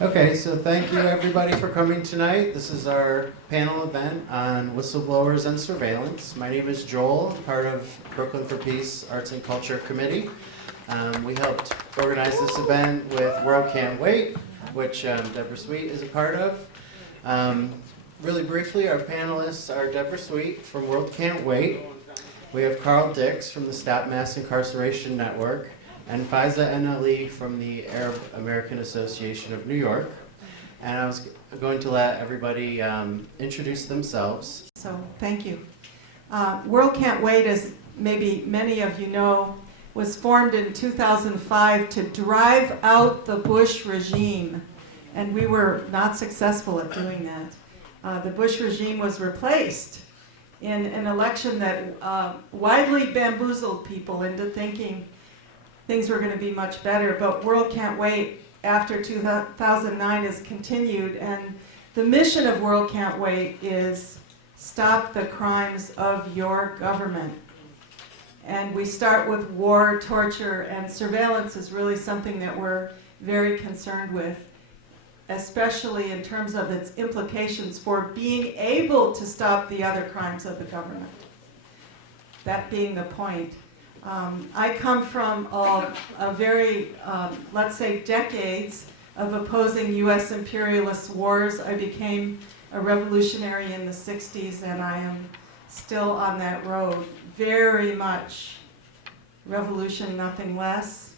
Okay, so thank you everybody for coming tonight. This is our panel event on whistleblowers and surveillance. My name is Joel, part of Brooklyn for Peace Arts and Culture Committee. We helped organize this event with World Can't Wait, which Debra Sweet is a part of. Really briefly, our panelists are Debra Sweet from World Can't Wait. We have Carl Dix from the Stop Mass Incarceration Network, and Faiza Ali from the Arab American Association of New York. And I was going to let everybody introduce themselves. So, thank you. World Can't Wait, as maybe many of you know, was formed in 2005 to drive out the Bush regime. And we were not successful at doing that. The Bush regime was replaced in an election that widely bamboozled people into thinking things were going to be much better, but World Can't Wait after 2009 has continued, and the mission of World Can't Wait is stop the crimes of your government. And we start with war, torture, and surveillance is really something that we're very concerned with, especially in terms of its implications for being able to stop the other crimes of the government. That being the point. I come from a very, let's say, decades of opposing U.S. imperialist wars. I became a revolutionary in the 60s, and I am still on that road. Very much revolution, nothing less.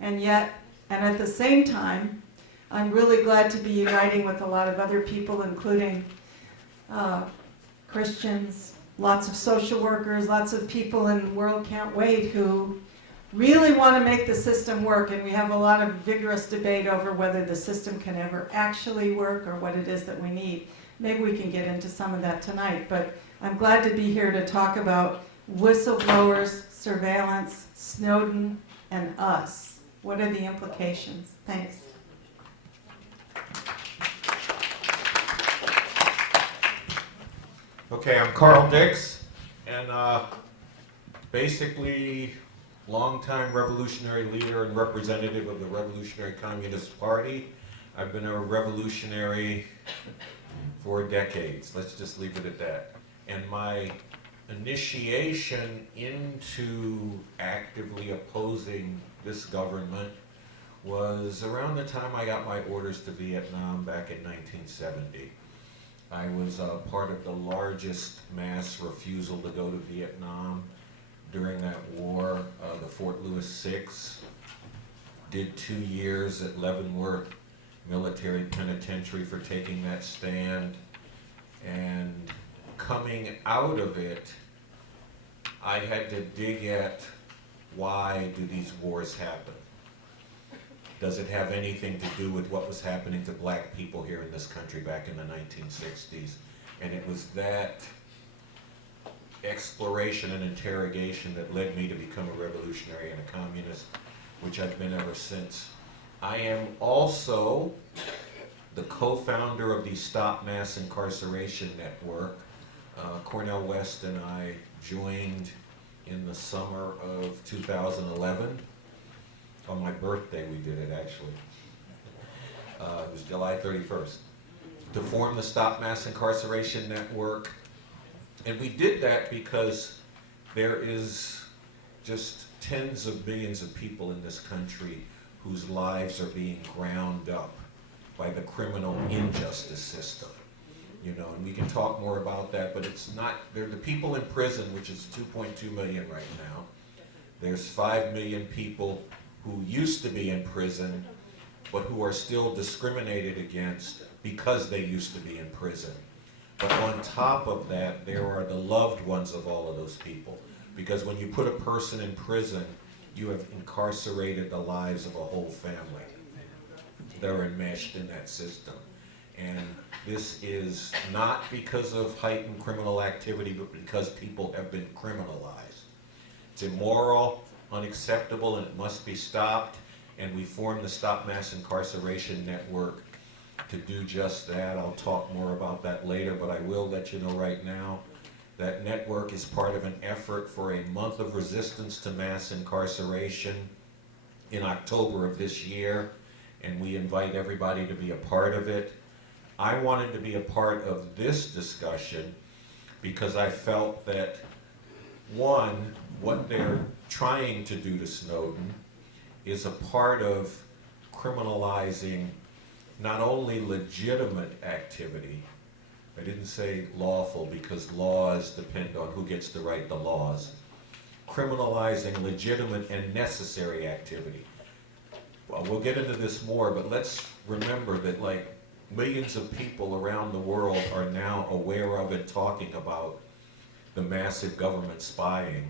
And yet, and at the same time, I'm really glad to be uniting with a lot of other people, including Christians, lots of social workers, lots of people in World Can't Wait who really want to make the system work, and we have a lot of vigorous debate over whether the system can ever actually work or what it is that we need. Maybe we can get into some of that tonight, but I'm glad to be here to talk about whistleblowers, surveillance, Snowden, and us. What are the implications? Thanks. Okay, I'm Carl Dix, and basically longtime revolutionary leader and representative of the Revolutionary Communist Party. I've been a revolutionary for decades, let's just leave it at that. And my initiation into actively opposing this government was around the time I got my orders to Vietnam back in 1970. I was part of the largest mass refusal to go to Vietnam during that war, the Fort Lewis Six. Did 2 years at Leavenworth Military Penitentiary for taking that stand. And coming out of it, I had to dig at why do these wars happen? Does it have anything to do with what was happening to black people here in this country back in the 1960s? And it was that exploration and interrogation that led me to become a revolutionary and a communist, which I've been ever since. I am also the co-founder of the Stop Mass Incarceration Network. Cornell West and I joined in the summer of 2011. On my birthday we did it, actually. It was July 31st. To form the Stop Mass Incarceration Network. And we did that because there is just tens of millions of people in this country whose lives are being ground up by the criminal injustice system. You know, and we can talk more about that, but it's not, they're the people in prison, which is 2.2 million right now. There's 5 million people who used to be in prison, but who are still discriminated against because they used to be in prison. But on top of that, there are the loved ones of all of those people. Because when you put a person in prison, you have incarcerated the lives of a whole family. They're enmeshed in that system. And this is not because of heightened criminal activity, but because people have been criminalized. It's immoral, unacceptable, and it must be stopped. And we formed the Stop Mass Incarceration Network to do just that. I'll talk more about that later, but I will let you know right now that network is part of an effort for a month of resistance to mass incarceration in October of this year. and we invite everybody to be a part of it. I wanted to be a part of this discussion because I felt that, one, what they're trying to do to Snowden is a part of criminalizing not only legitimate activity, I didn't say lawful because laws depend on who gets to write the laws, criminalizing legitimate and necessary activity. Well, we'll get into this more, but let's remember that like millions of people around the world are now aware of and talking about the massive government spying,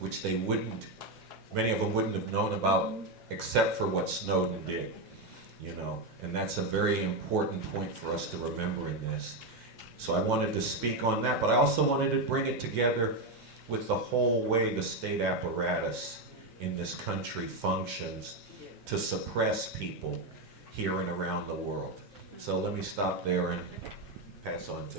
which they wouldn't, many of them wouldn't have known about except for what Snowden did, you know, and that's a very important point for us to remember in this. So I wanted to speak on that, but I also wanted to bring it together with the whole way the state apparatus in this country functions to suppress people here and around the world. So let me stop there and pass on to.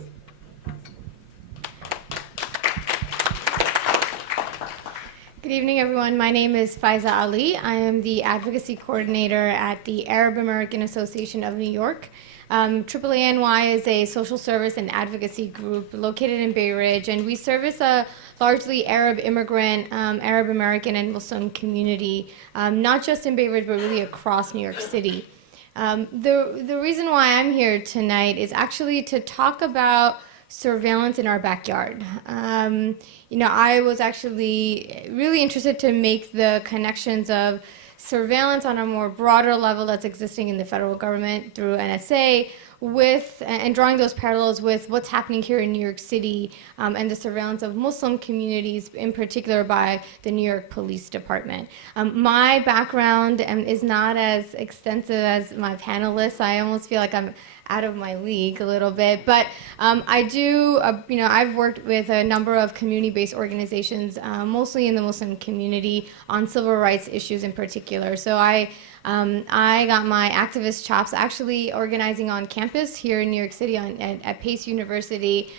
Good evening, everyone. My name is Faiza Ali. I am the advocacy coordinator at the Arab American Association of New York. AAANY is a social service and advocacy group located in Bay Ridge, and we service a largely Arab immigrant, Arab American, and Muslim community, not just in Bay Ridge, but really across New York City. The reason why I'm here tonight is actually to talk about surveillance in our backyard. You know, I was actually really interested to make the connections of surveillance on a more broader level that's existing in the federal government through NSA with, and drawing those parallels with what's happening here in New York City and the surveillance of Muslim communities, in particular by the New York Police Department. My background is not as extensive as my panelists. I almost feel like I'm out of my league a little bit, but I do, you know, I've worked with a number of community-based organizations, mostly in the Muslim community, on civil rights issues in particular. So I got my activist chops actually organizing on campus here in New York City at Pace University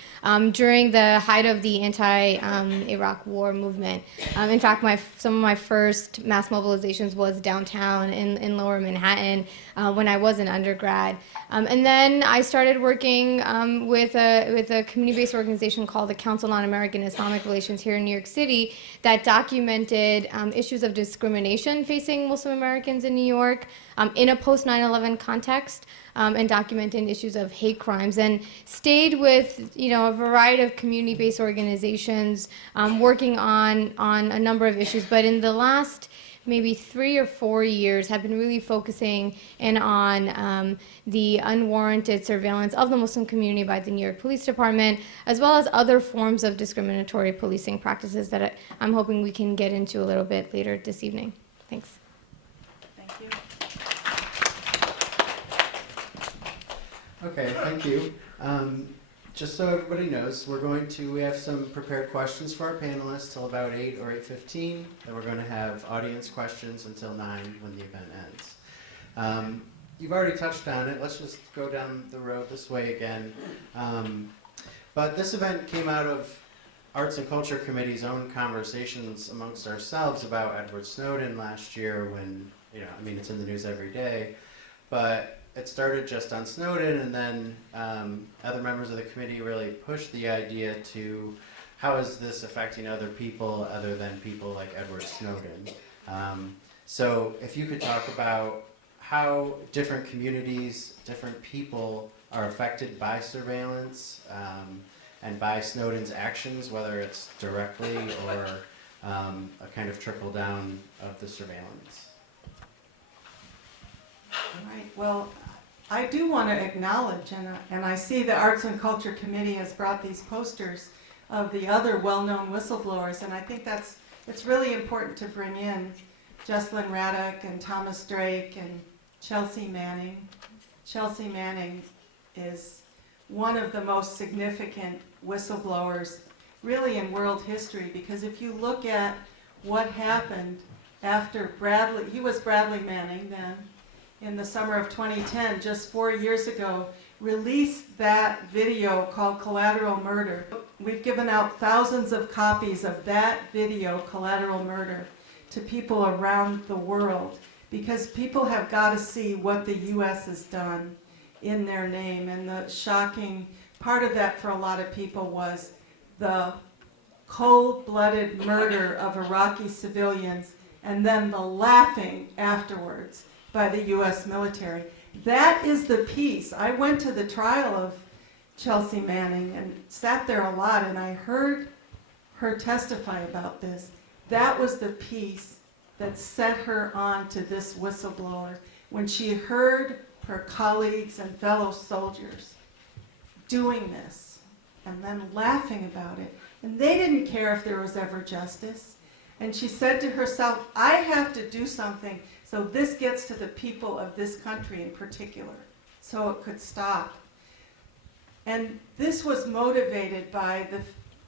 during the height of the anti-Iraq war movement. In fact, some of my first mass mobilizations was downtown in Lower Manhattan when I was an undergrad. And then I started working with a community-based organization called the Council on American Islamic Relations here in New York City that documented issues of discrimination facing Muslim Americans in New York in a post-9/11 context, and documenting issues of hate crimes, and stayed with, you know, a variety of community-based organizations working on a number of issues. But in the last maybe 3 or 4 years have been really focusing in on the unwarranted surveillance of the Muslim community by the New York Police Department, as well as other forms of discriminatory policing practices that I'm hoping we can get into a little bit later this evening. Thanks. Thank you. Okay, thank you. Just so everybody knows, we have some prepared questions for our panelists till about 8 or 8:15. Then we're going to have audience questions until 9 when the event ends. You've already touched on it. Let's just go down the road this way again. But this event came out of Arts and Culture Committee's own conversations amongst ourselves about Edward Snowden last year when, you know, I mean, it's in the news every day, but it started just on Snowden, and then other members of the committee really pushed the idea to how is this affecting other people other than people like Edward Snowden. So if you could talk about how different communities, different people are affected by surveillance and by Snowden's actions, whether it's directly or a kind of trickle down of the surveillance. All right, well, I do want to acknowledge, and I see the Arts and Culture Committee has brought these posters of the other well-known whistleblowers, and I think it's really important to bring in Jesslyn Raddick and Thomas Drake and Chelsea Manning. Chelsea Manning is one of the most significant whistleblowers really in world history, because if you look at what happened after Bradley, he was Bradley Manning then, in the summer of 2010, just 4 years ago, released that video called Collateral Murder. We've given out thousands of copies of that video, Collateral Murder, to people around the world because people have got to see what the U.S. has done in their name. And the shocking part of that for a lot of people was the cold-blooded murder of Iraqi civilians and then the laughing afterwards by the U.S. military. That is the peace. I went to the trial of Chelsea Manning and sat there a lot, and I heard her testify about this. That was the piece that set her on to this whistleblower, when she heard her colleagues and fellow soldiers doing this and then laughing about it. And they didn't care if there was ever justice. And she said to herself, I have to do something so this gets to the people of this country in particular, so it could stop. And this was motivated by the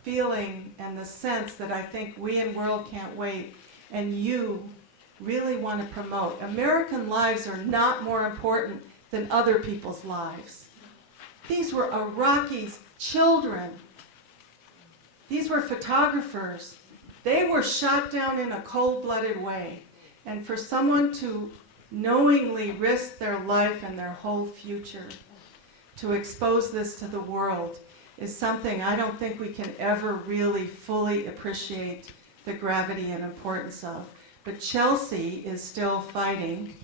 feeling and the sense that I think we in World Can't Wait and you really want to promote. American lives are not more important than other people's lives. These were Iraqis, children. These were photographers. They were shot down in a cold-blooded way. And for someone to knowingly risk their life and their whole future to expose this to the world is something I don't think we can ever really fully appreciate the gravity and importance of. But Chelsea is still fighting.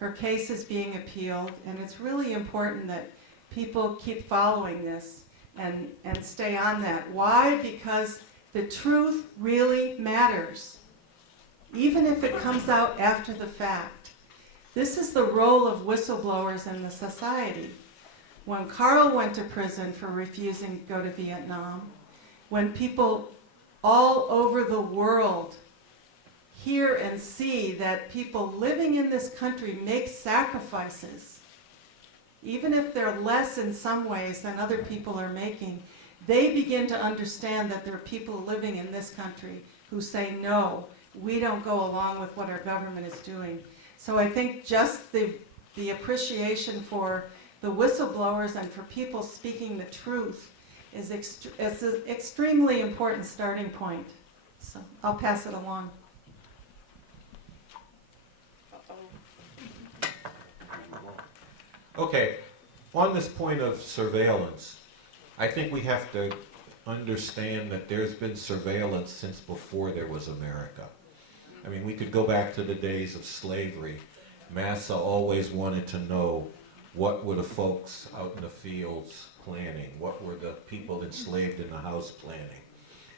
Her case is being appealed, and it's really important that people keep following this and stay on that. Why? Because the truth really matters, even if it comes out after the fact. This is the role of whistleblowers in the society. When Carl went to prison for refusing to go to Vietnam, when people all over the world hear and see that people living in this country make sacrifices, even if they're less in some ways than other people are making, they begin to understand that there are people living in this country who say, no, we don't go along with what our government is doing. So I think just the appreciation for the whistleblowers and for people speaking the truth is an extremely important starting point. So I'll pass it along. Okay, on this point of surveillance, I think we have to understand that there's been surveillance since before there was America. I mean, we could go back to the days of slavery. Massa always wanted to know what were the folks out in the fields planning, what were the people enslaved in the house planning.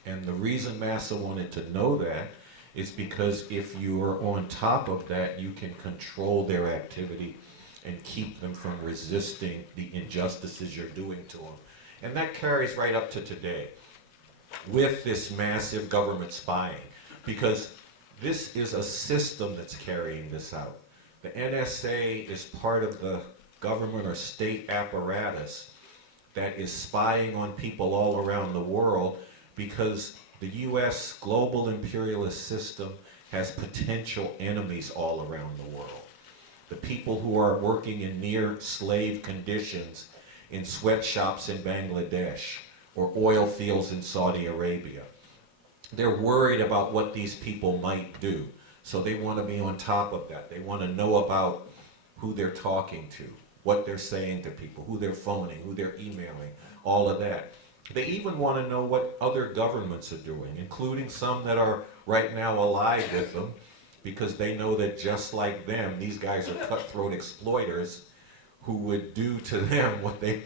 And the reason Massa wanted to know that is because if you are on top of that, you can control their activity and keep them from resisting the injustices you're doing to them. And that carries right up to today with this massive government spying, because this is a system that's carrying this out. The NSA is part of the government or state apparatus that is spying on people all around the world, because the US global imperialist system has potential enemies all around the world. The people who are working in near slave conditions in sweatshops in Bangladesh or oil fields in Saudi Arabia. They're worried about what these people might do. So they want to be on top of that. They want to know about who they're talking to, what they're saying to people, who they're phoning, who they're emailing, all of that. They even want to know what other governments are doing, including some that are right now allied with them, because they know that just like them, these guys are cutthroat exploiters who would do to them what they,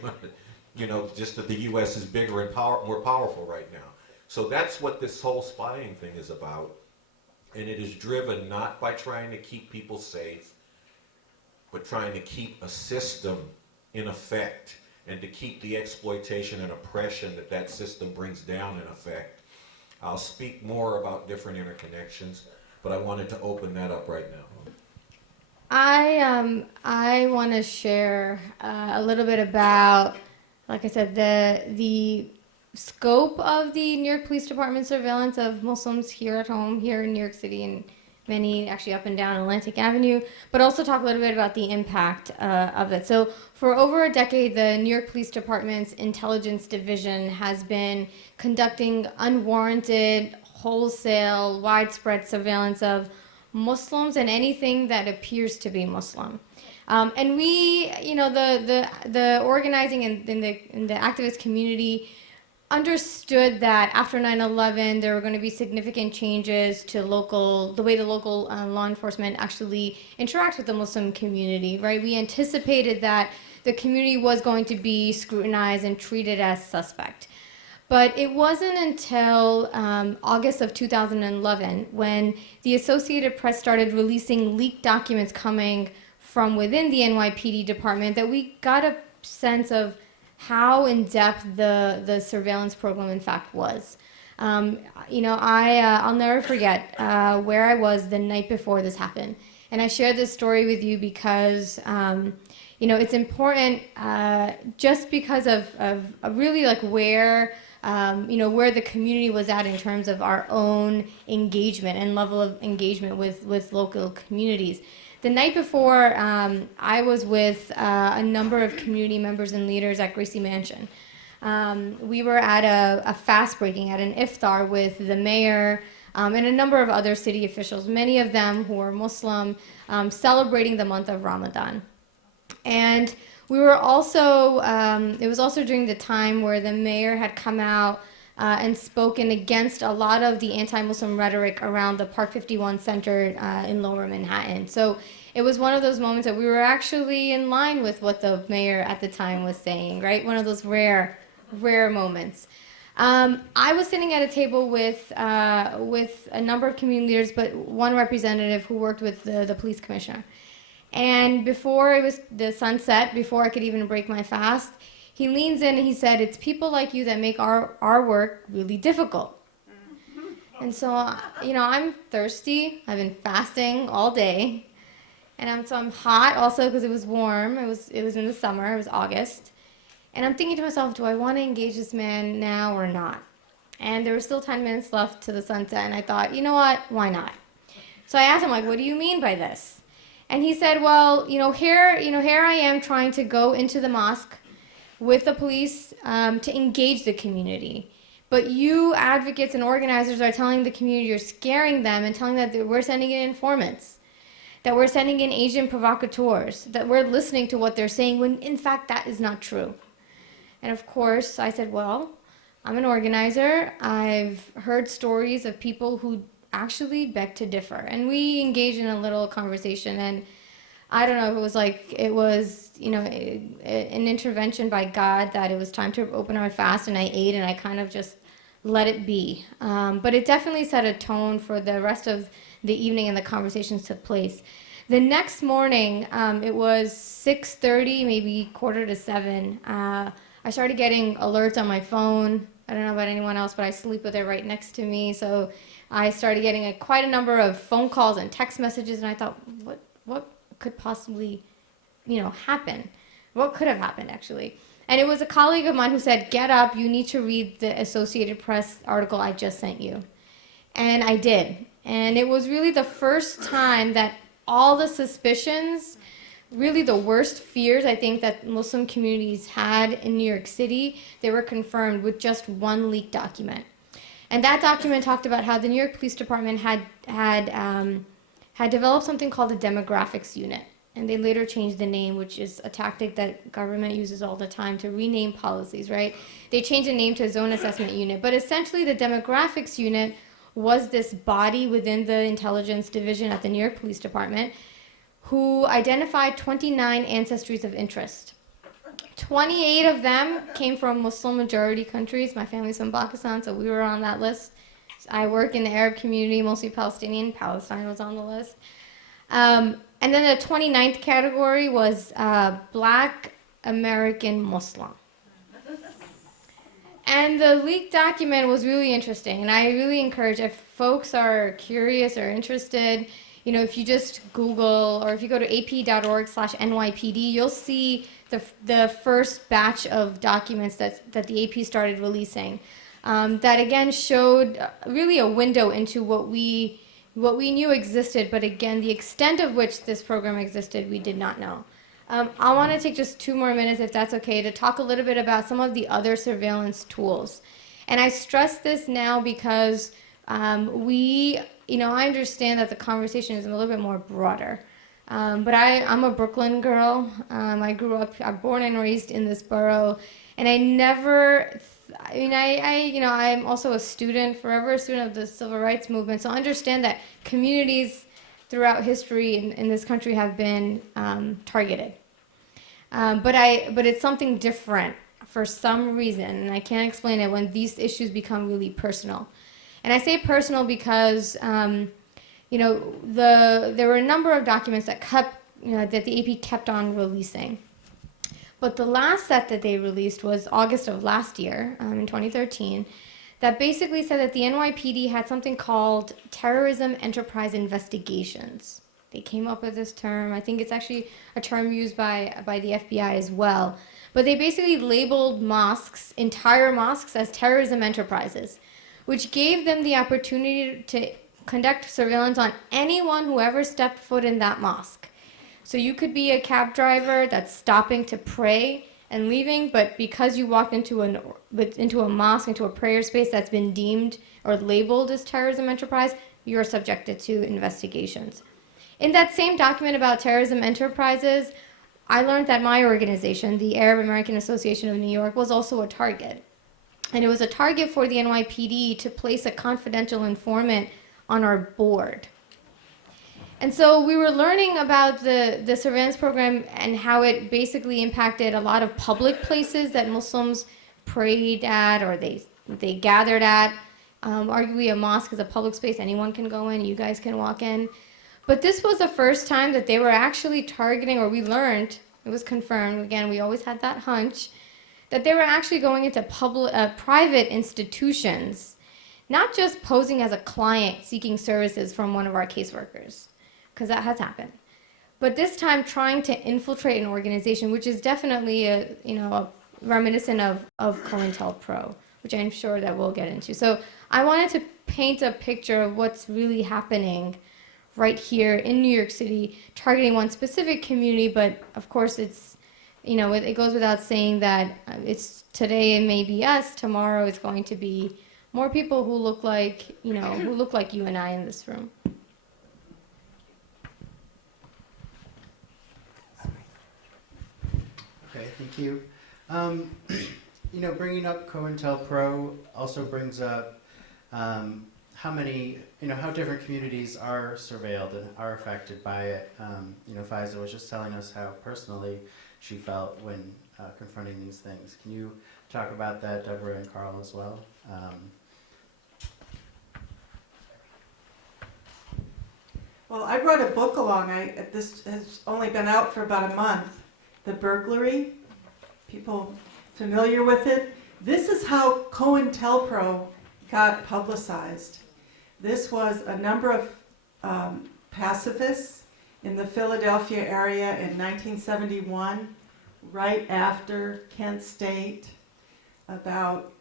just that the U.S. is bigger and more powerful right now. So that's what this whole spying thing is about. And it is driven not by trying to keep people safe, but trying to keep a system in effect and to keep the exploitation and oppression that that system brings down in effect. I'll speak more about different interconnections, but I wanted to open that up right now. I want to share a little bit about, like I said, the scope of the New York Police Department surveillance of Muslims here at home, here in New York City, and many actually up and down Atlantic Avenue, but also talk a little bit about the impact of it. So for over a decade, the New York Police Department's Intelligence Division has been conducting unwarranted, wholesale, widespread surveillance of Muslims and anything that appears to be Muslim. And we, the organizing in the activist community understood that after 9/11 there were going to be significant changes to the way the local law enforcement actually interacts with the Muslim community, right? We anticipated that the community was going to be scrutinized and treated as suspect. But it wasn't until August of 2011 when the Associated Press started releasing leaked documents coming from within the NYPD department that we got a sense of how in-depth the surveillance program in fact was. I'll never forget where I was the night before this happened. And I share this story with you because, it's important just because of really like where the community was at in terms of our own engagement and level of engagement with local communities. The night before, I was with a number of community members and leaders at Gracie Mansion. We were at a fast breaking, at an iftar with the mayor and a number of other city officials, many of them who were Muslim, celebrating the month of Ramadan. And we were also, it was also during the time where the mayor had come out and spoken against a lot of the anti-Muslim rhetoric around the Park 51 Center in Lower Manhattan. So it was one of those moments that we were actually in line with what the mayor at the time was saying, right? One of those rare moments. I was sitting at a table with a number of community leaders, but one representative who worked with the police commissioner. And before it was the sunset, before I could even break my fast, he leans in and he said, "It's people like you that make our work really difficult." And so, I'm thirsty. I've been fasting all day. And I'm hot also because it was warm. It was in the summer. It was August. And I'm thinking to myself, do I want to engage this man now or not? And there were still 10 minutes left to the sunset. And I thought, you know what? Why not? So I asked him, what do you mean by this? And he said, well, here I am trying to go into the mosque with the police to engage the community. But you advocates and organizers are telling the community you're scaring them and telling them that we're sending in informants, that we're sending in agent provocateurs, that we're listening to what they're saying when in fact that is not true. And of course I said, well, I'm an organizer. I've heard stories of people who actually beg to differ. And we engaged in a little conversation, and I don't know if it was an intervention by God that it was time to open our fast, and I ate and I kind of just let it be. But it definitely set a tone for the rest of the evening and the conversations took place. The next morning, it was 6:30, maybe 6:45. I started getting alerts on my phone. I don't know about anyone else, but I sleep with it right next to me. So I started getting quite a number of phone calls and text messages, and I thought, what could possibly, happen? What could have happened, actually? And it was a colleague of mine who said, get up, you need to read the Associated Press article I just sent you. And I did. And it was really the first time that all the suspicions, really the worst fears I think that Muslim communities had in New York City, they were confirmed with just one leaked document. And that document talked about how the New York Police Department had developed something called a demographics unit. And they later changed the name, which is a tactic that government uses all the time to rename policies, right? They changed the name to a zone assessment unit. But essentially the demographics unit was this body within the intelligence division at the New York Police Department who identified 29 ancestries of interest. 28 of them came from Muslim majority countries. My family's from Pakistan, so we were on that list. I work in the Arab community, mostly Palestinian. Palestine was on the list. And then the 29th category was Black American Muslim. And the leaked document was really interesting, and I really encourage, if folks are curious or interested, if you just Google or if you go to ap.org/NYPD, you'll see the first batch of documents that the AP started releasing that again showed really a window into what we knew existed, but again, the extent of which this program existed, we did not know. I want to take just 2 more minutes, if that's okay, to talk a little bit about some of the other surveillance tools. And I stress this now because we I understand that the conversation is a little bit more broader. But I'm a Brooklyn girl. I'm born and raised in this borough, and I'm also a student, forever a student of the civil rights movement. So I understand that communities throughout history in this country have been targeted. But it's something different for some reason, and I can't explain it, when these issues become really personal. And I say personal because there were a number of documents that that the AP kept on releasing. But the last set that they released was August of last year, in 2013, that basically said that the NYPD had something called terrorism enterprise investigations. They came up with this term. I think it's actually a term used by the FBI as well. But they basically labeled mosques, entire mosques, as terrorism enterprises, which gave them the opportunity to conduct surveillance on anyone who ever stepped foot in that mosque. So you could be a cab driver that's stopping to pray and leaving, but because you walked into a mosque, into a prayer space that's been deemed or labeled as terrorism enterprise, you're subjected to investigations. In that same document about terrorism enterprises, I learned that my organization, the Arab American Association of New York, was also a target. And it was a target for the NYPD to place a confidential informant on our board. And so we were learning about the surveillance program and how it basically impacted a lot of public places that Muslims prayed at or they gathered at. Arguably, a mosque is a public space anyone can go in, you guys can walk in. But this was the first time that they were actually targeting, or we learned, it was confirmed, again, we always had that hunch, that they were actually going into private institutions, not just posing as a client seeking services from one of our caseworkers, because that has happened. But this time trying to infiltrate an organization, which is definitely a reminiscent of COINTELPRO, which I'm sure that we'll get into. So I wanted to paint a picture of what's really happening right here in New York City, targeting one specific community, but of course it's, it goes without saying that it's today it may be us, tomorrow it's going to be more people who look like, who look like you and I in this room. Okay, thank you. Bringing up COINTELPRO also brings up how different communities are surveilled and are affected by it. Faiza was just telling us how personally she felt when confronting these things. Can you talk about that, Debra and Carl, as well? Well, I brought a book along. This has only been out for about a month. The Burglary. People familiar with it? This is how COINTELPRO got publicized. This was a number of pacifists in the Philadelphia area in 1971, right after Kent State, about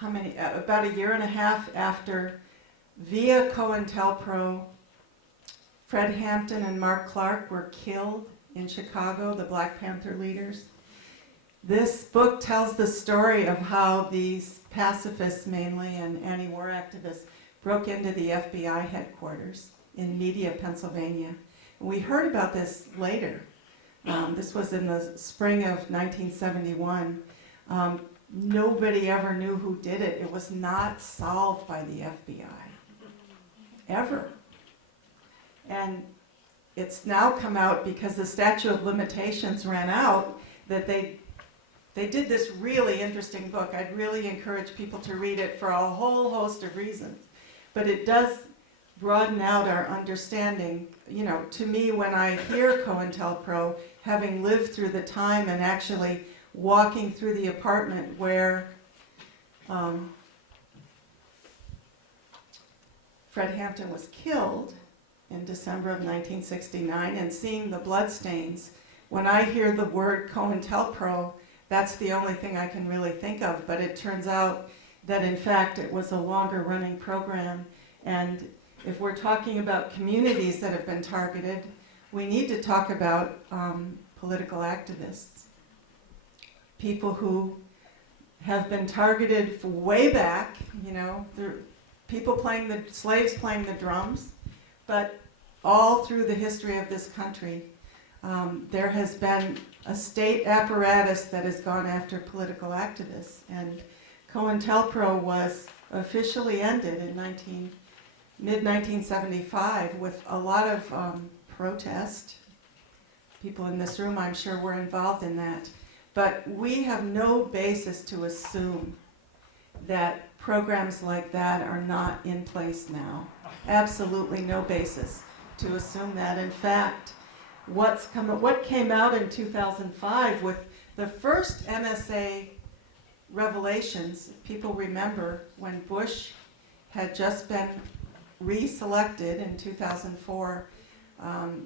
about a year and a half after, via COINTELPRO, Fred Hampton and Mark Clark were killed in Chicago, the Black Panther leaders. This book tells the story of how these pacifists mainly and anti-war activists broke into the FBI headquarters in Media, Pennsylvania. And we heard about this later. This was in the spring of 1971. Nobody ever knew who did it. It was not solved by the FBI, ever. And it's now come out because the statute of limitations ran out that they did this really interesting book. I'd really encourage people to read it for a whole host of reasons. But it does broaden out our understanding. To me, when I hear COINTELPRO, having lived through the time and actually walking through the apartment where Fred Hampton was killed in December of 1969 and seeing the bloodstains, when I hear the word COINTELPRO, that's the only thing I can really think of. But it turns out that in fact it was a longer running program. And if we're talking about communities that have been targeted, we need to talk about political activists. People who have been targeted for way back, slaves playing the drums, but all through the history of this country, there has been a state apparatus that has gone after political activists. And COINTELPRO was officially ended in mid-1975 with a lot of protest. People in this room, I'm sure, were involved in that. But we have no basis to assume that programs like that are not in place now. Absolutely no basis to assume that. In fact, what came out in 2005 with the first NSA revelations, people remember when Bush had just been reselected in 2004,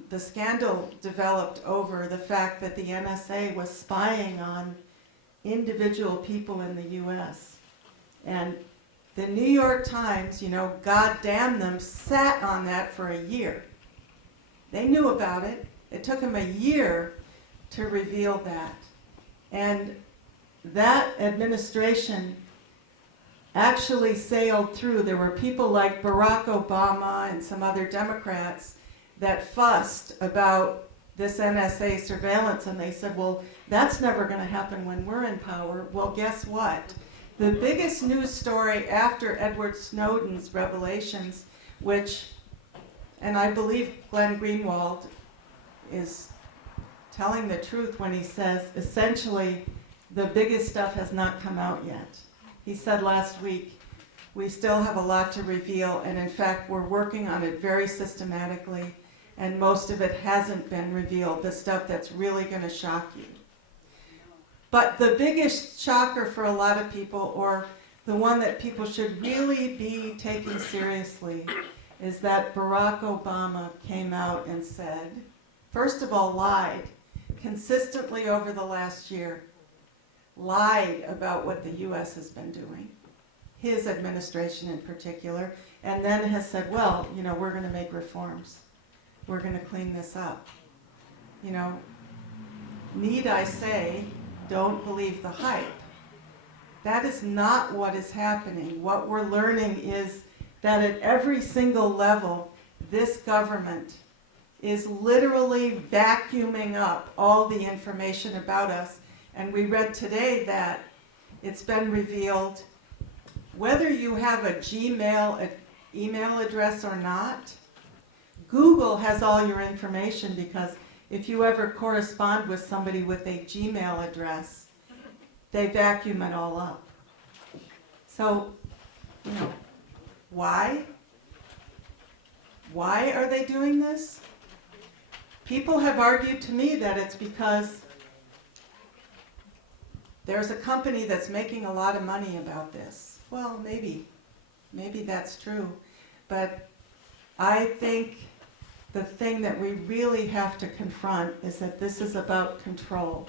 the scandal developed over the fact that the NSA was spying on individual people in the US. And the New York Times, God damn them, sat on that for a year. They knew about it. It took them a year to reveal that. And that administration actually sailed through. There were people like Barack Obama and some other Democrats that fussed about this NSA surveillance, and they said, well, that's never going to happen when we're in power. Well, guess what? The biggest news story after Edward Snowden's revelations, and I believe Glenn Greenwald is telling the truth when he says, essentially, the biggest stuff has not come out yet. He said last week, we still have a lot to reveal, and in fact, we're working on it very systematically, and most of it hasn't been revealed, the stuff that's really going to shock you. But the biggest shocker for a lot of people, or the one that people should really be taking seriously, is that Barack Obama came out and said, first of all, lied consistently over the last year, lied about what the US has been doing, his administration in particular, and then has said, well, we're going to make reforms. We're going to clean this up. Need I say, don't believe the hype. That is not what is happening. What we're learning is that at every single level, this government is literally vacuuming up all the information about us. And we read today that it's been revealed, whether you have a Gmail email address or not, Google has all your information, because if you ever correspond with somebody with a Gmail address, they vacuum it all up. So, why? Why are they doing this? People have argued to me that it's because there's a company that's making a lot of money about this. Well, maybe that's true. But I think the thing that we really have to confront is that this is about control.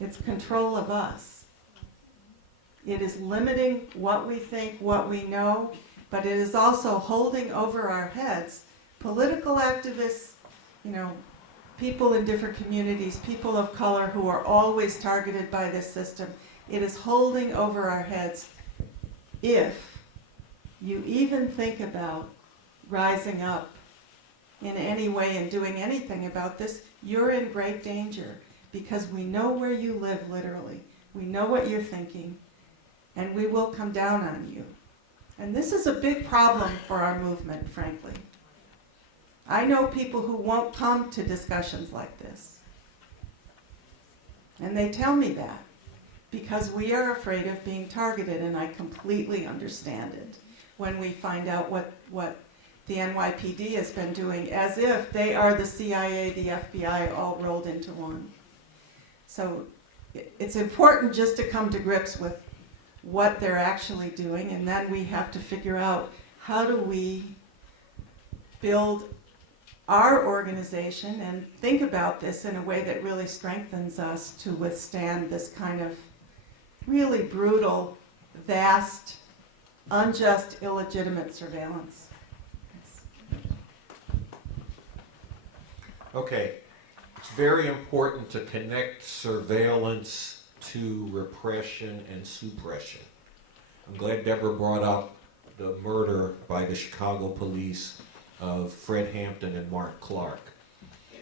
It's control of us. It is limiting what we think, what we know, but it is also holding over our heads political activists, people in different communities, people of color who are always targeted by this system. It is holding over our heads. If you even think about rising up in any way and doing anything about this, you're in great danger, because we know where you live, literally. We know what you're thinking, and we will come down on you. And this is a big problem for our movement, frankly. I know people who won't come to discussions like this. And they tell me that because we are afraid of being targeted, and I completely understand it when we find out what the NYPD has been doing, as if they are the CIA, the FBI, all rolled into one. So it's important just to come to grips with what they're actually doing, and then we have to figure out, how do we build our organization and think about this in a way that really strengthens us to withstand this kind of really brutal, vast, unjust, illegitimate surveillance. Okay, it's very important to connect surveillance to repression and suppression. I'm glad Debra brought up the murder by the Chicago police of Fred Hampton and Mark Clark,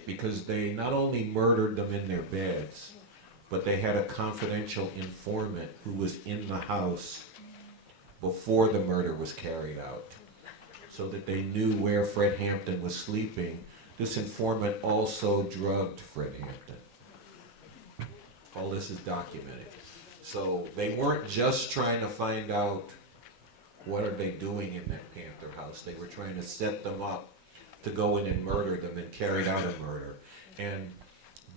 because they not only murdered them in their beds, but they had a confidential informant who was in the house before the murder was carried out, so that they knew where Fred Hampton was sleeping. This informant also drugged Fred Hampton. All this is documented. So they weren't just trying to find out what are they doing in that Panther house. They were trying to set them up to go in and murder them and carry out a murder. And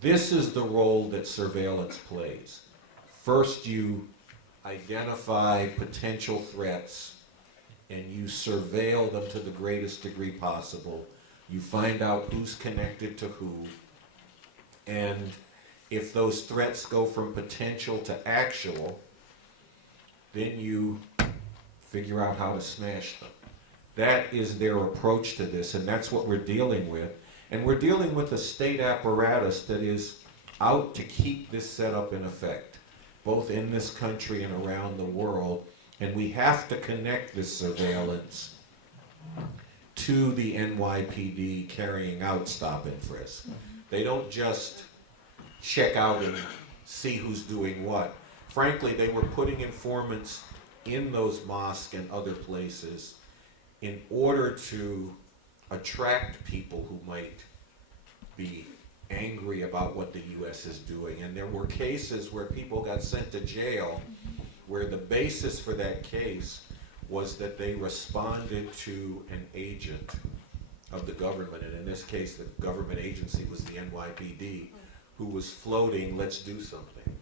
this is the role that surveillance plays. First, you identify potential threats and you surveil them to the greatest degree possible. You find out who's connected to who, and if those threats go from potential to actual, then you figure out how to smash them. That is their approach to this, and that's what we're dealing with. And we're dealing with a state apparatus that is out to keep this setup in effect, both in this country and around the world. And we have to connect this surveillance to the NYPD carrying out stop and frisk. They don't just check out and see who's doing what. Frankly, they were putting informants in those mosques and other places in order to attract people who might be angry about what the U.S. is doing. And there were cases where people got sent to jail where the basis for that case was that they responded to an agent of the government, and in this case the government agency was the NYPD, who was floating, let's do something,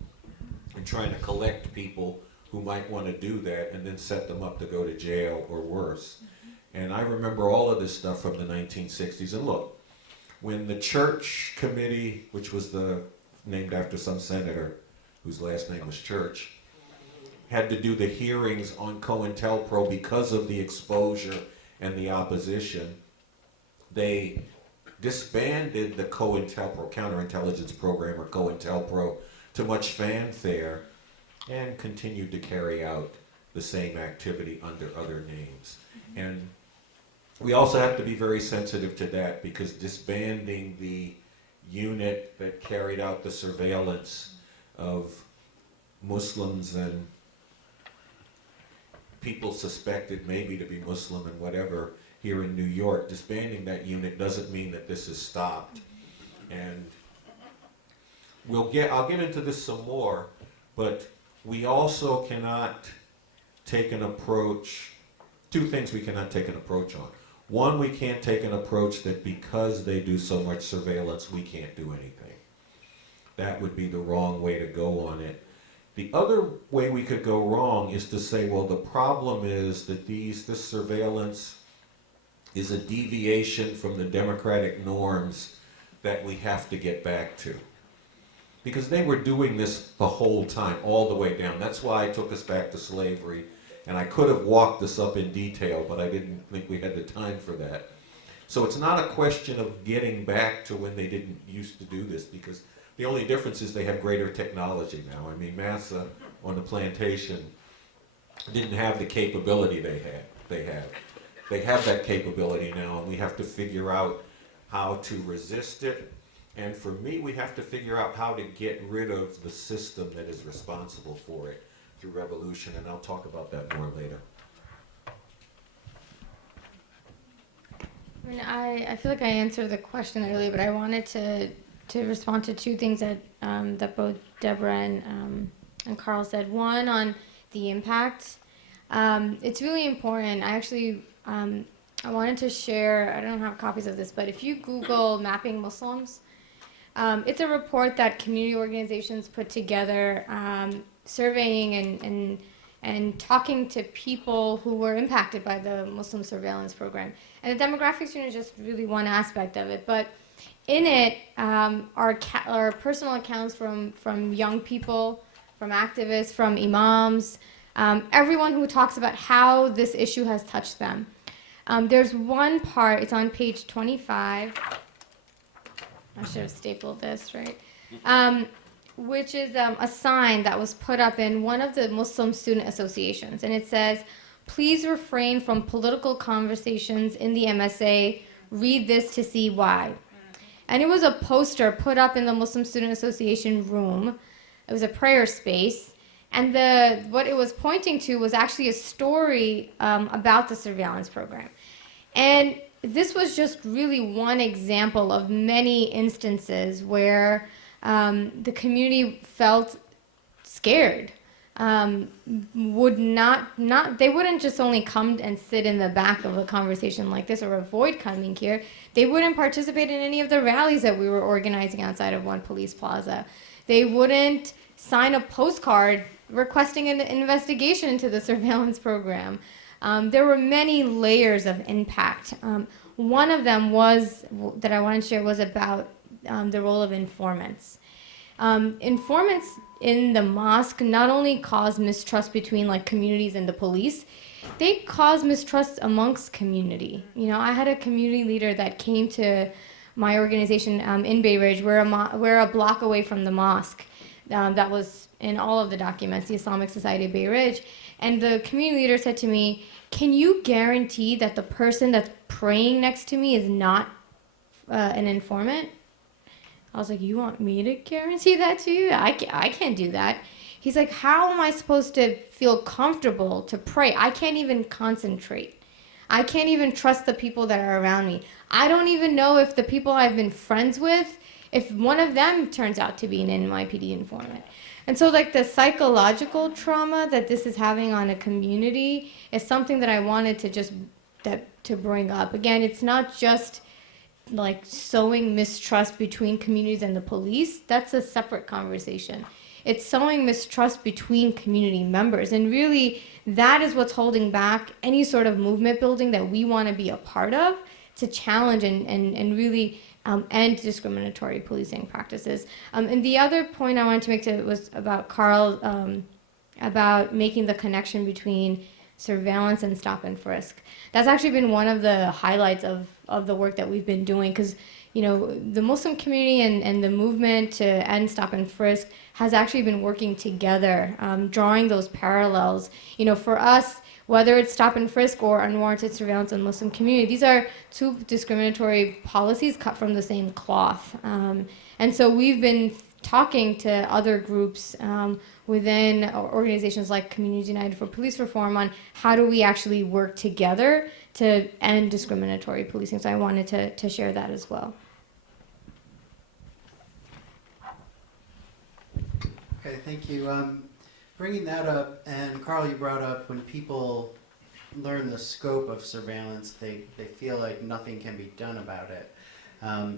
and trying to collect people who might want to do that and then set them up to go to jail or worse. And I remember all of this stuff from the 1960s. And look, when the Church Committee, which was named after some senator whose last name was Church, had to do the hearings on COINTELPRO because of the exposure and the opposition, they disbanded the COINTELPRO, Counterintelligence Program, or COINTELPRO, to much fanfare, and continued to carry out the same activity under other names. And we also have to be very sensitive to that, because disbanding the unit that carried out the surveillance of Muslims and people suspected maybe to be Muslim and whatever here in New York, disbanding that unit doesn't mean that this is stopped. And I'll get into this some more, but we also cannot take an approach, two things we cannot take an approach on. One, we can't take an approach that because they do so much surveillance, we can't do anything. That would be the wrong way to go on it. The other way we could go wrong is to say, well, the problem is that this surveillance is a deviation from the democratic norms that we have to get back to. Because they were doing this the whole time, all the way down. That's why I took us back to slavery. And I could have walked this up in detail, but I didn't think we had the time for that. So it's not a question of getting back to when they didn't used to do this, because the only difference is they have greater technology now. I mean, Massa on the plantation didn't have the capability they have. They have that capability now, and we have to figure out how to resist it. And for me, we have to figure out how to get rid of the system that is responsible for it through revolution, and I'll talk about that more later. I mean, I feel like I answered the question earlier, but I wanted to respond to two things that that both Debra and Carl said. One, on the impact. It's really important. I actually I wanted to share. I don't have copies of this, but if you Google "mapping Muslims," it's a report that community organizations put together, surveying and talking to people who were impacted by the Muslim surveillance program. And the demographics unit is just really one aspect of it, but in it are personal accounts from young people, from activists, from imams, everyone who talks about how this issue has touched them. There's one part, it's on page 25. I should have stapled this, right? Which is a sign that was put up in one of the Muslim student associations. And it says, please refrain from political conversations in the MSA. Read this to see why. And it was a poster put up in the Muslim Student Association room. It was a prayer space. And what it was pointing to was actually a story about the surveillance program. And this was just really one example of many instances where the community felt scared. They wouldn't just only come and sit in the back of a conversation like this or avoid coming here. They wouldn't participate in any of the rallies that we were organizing outside of One Police Plaza. They wouldn't sign a postcard requesting an investigation into the surveillance program. There were many layers of impact. One of them that I wanted to share was about the role of informants. Informants in the mosque not only cause mistrust between like communities and the police, they cause mistrust amongst community. You know, I had a community leader that came to my organization in Bay Ridge. We're a block away from the mosque. That was in all of the documents, the Islamic Society of Bay Ridge. And the community leader said to me, "Can you guarantee that the person that's praying next to me is not an informant?" I was like, "You want me to guarantee that to you? I can't do that." He's like, "How am I supposed to feel comfortable to pray? I can't even concentrate. I can't even trust the people that are around me. I don't even know if the people I've been friends with, if one of them turns out to be an NYPD informant." And so like the psychological trauma that this is having on a community is something that I wanted to bring up. Again, it's not just like sowing mistrust between communities and the police. That's a separate conversation. It's sowing mistrust between community members. And really, that is what's holding back any sort of movement building that we want to be a part of to challenge and really end discriminatory policing practices. And the other point I wanted to make was about Carl, about making the connection between surveillance and stop and frisk. That's actually been one of the highlights of the work that we've been doing, because you know, the Muslim community and the movement to end stop and frisk has actually been working together, drawing those parallels. You know, for us, whether it's stop and frisk or unwarranted surveillance in the Muslim community, these are two discriminatory policies cut from the same cloth. And so we've been talking to other groups within organizations like Communities United for Police Reform on how do we actually work together to end discriminatory policing. So I wanted to share that as well. Okay, thank you. Bringing that up, and Carl, you brought up when people learn the scope of surveillance, they feel like nothing can be done about it.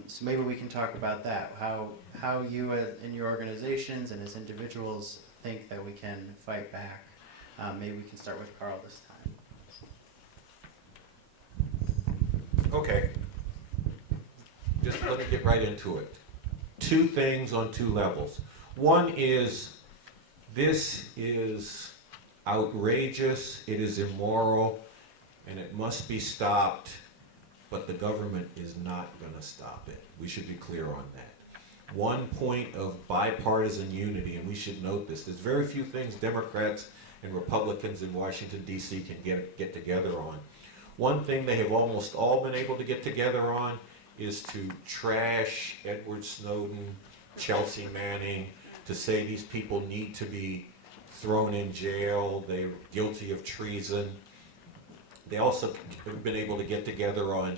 So maybe we can talk about that, how you in your organizations and as individuals think that we can fight back. Maybe we can start with Carl this time. Okay. Just let me get right into it. Two things on two levels. One is, this is outrageous, it is immoral, and it must be stopped, but the government is not going to stop it. We should be clear on that. One point of bipartisan unity, and we should note this, there's very few things Democrats and Republicans in Washington, D.C. can get together on. One thing they have almost all been able to get together on is to trash Edward Snowden, Chelsea Manning, to say these people need to be thrown in jail, they're guilty of treason. They also have been able to get together on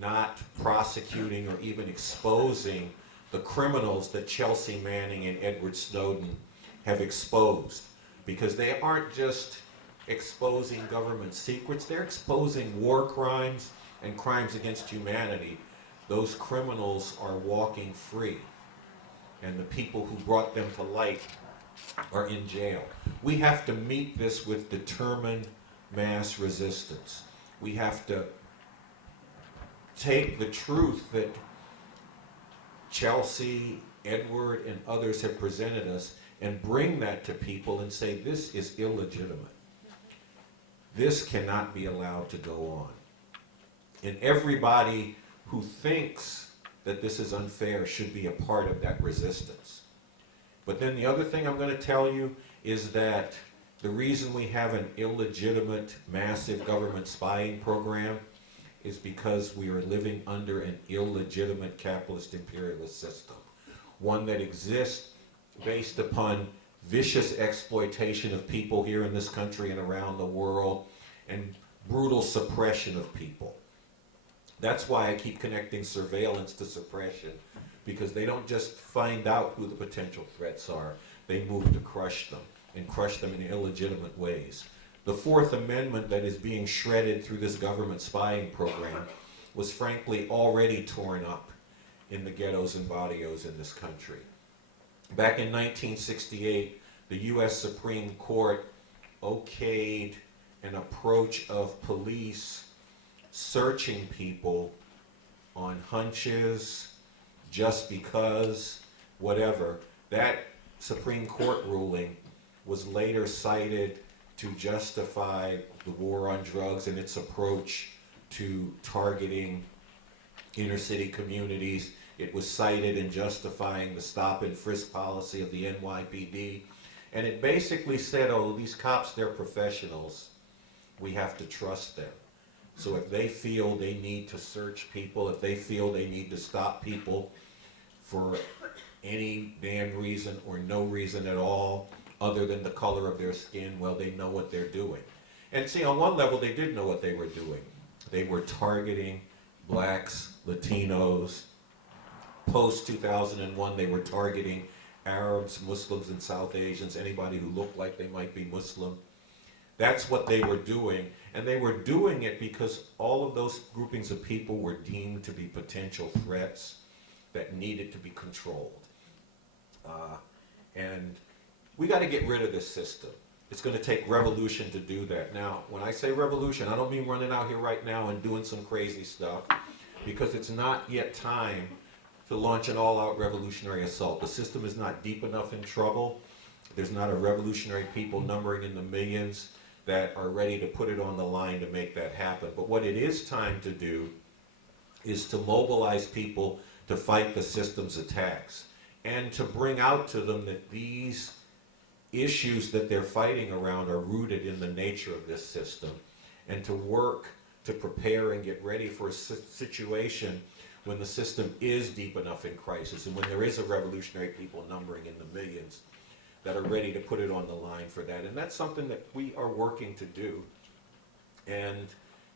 not prosecuting or even exposing the criminals that Chelsea Manning and Edward Snowden have exposed. Because they aren't just exposing government secrets, they're exposing war crimes and crimes against humanity. Those criminals are walking free, and the people who brought them to light are in jail. We have to meet this with determined mass resistance. We have to take the truth that Chelsea, Edward, and others have presented us and bring that to people and say, this is illegitimate. This cannot be allowed to go on. And everybody who thinks that this is unfair should be a part of that resistance. But then the other thing I'm going to tell you is that The reason we have an illegitimate, massive government spying program is because we are living under an illegitimate capitalist imperialist system. One that exists based upon vicious exploitation of people here in this country and around the world, and brutal suppression of people. That's why I keep connecting surveillance to suppression, because they don't just find out who the potential threats are, they move to crush them, and crush them in illegitimate ways. The Fourth Amendment that is being shredded through this government spying program was frankly already torn up in the ghettos and barrios in this country. Back in 1968, the US Supreme Court okayed an approach of police searching people on hunches, just because, whatever. That Supreme Court ruling was later cited to justify the war on drugs and its approach to targeting inner city communities. It was cited in justifying the stop and frisk policy of the NYPD. And it basically said, oh, these cops, they're professionals. We have to trust them. So if they feel they need to search people, if they feel they need to stop people for any damn reason or no reason at all other than the color of their skin, well, they know what they're doing. And see, on one level, they did know what they were doing. They were targeting blacks, Latinos. Post-2001, they were targeting Arabs, Muslims, and South Asians, anybody who looked like they might be Muslim. That's what they were doing. And they were doing it because all of those groupings of people were deemed to be potential threats that needed to be controlled. And we got to get rid of this system. It's going to take revolution to do that. Now, when I say revolution, I don't mean running out here right now and doing some crazy stuff, because it's not yet time to launch an all-out revolutionary assault. The system is not deep enough in trouble. There's not a revolutionary people numbering in the millions that are ready to put it on the line to make that happen. But what it is time to do is to mobilize people to fight the system's attacks, and to bring out to them that these issues that they're fighting around are rooted in the nature of this system, and to work to prepare and get ready for a situation when the system is deep enough in crisis, and when there is a revolutionary people numbering in the millions that are ready to put it on the line for that. And that's something that we are working to do. And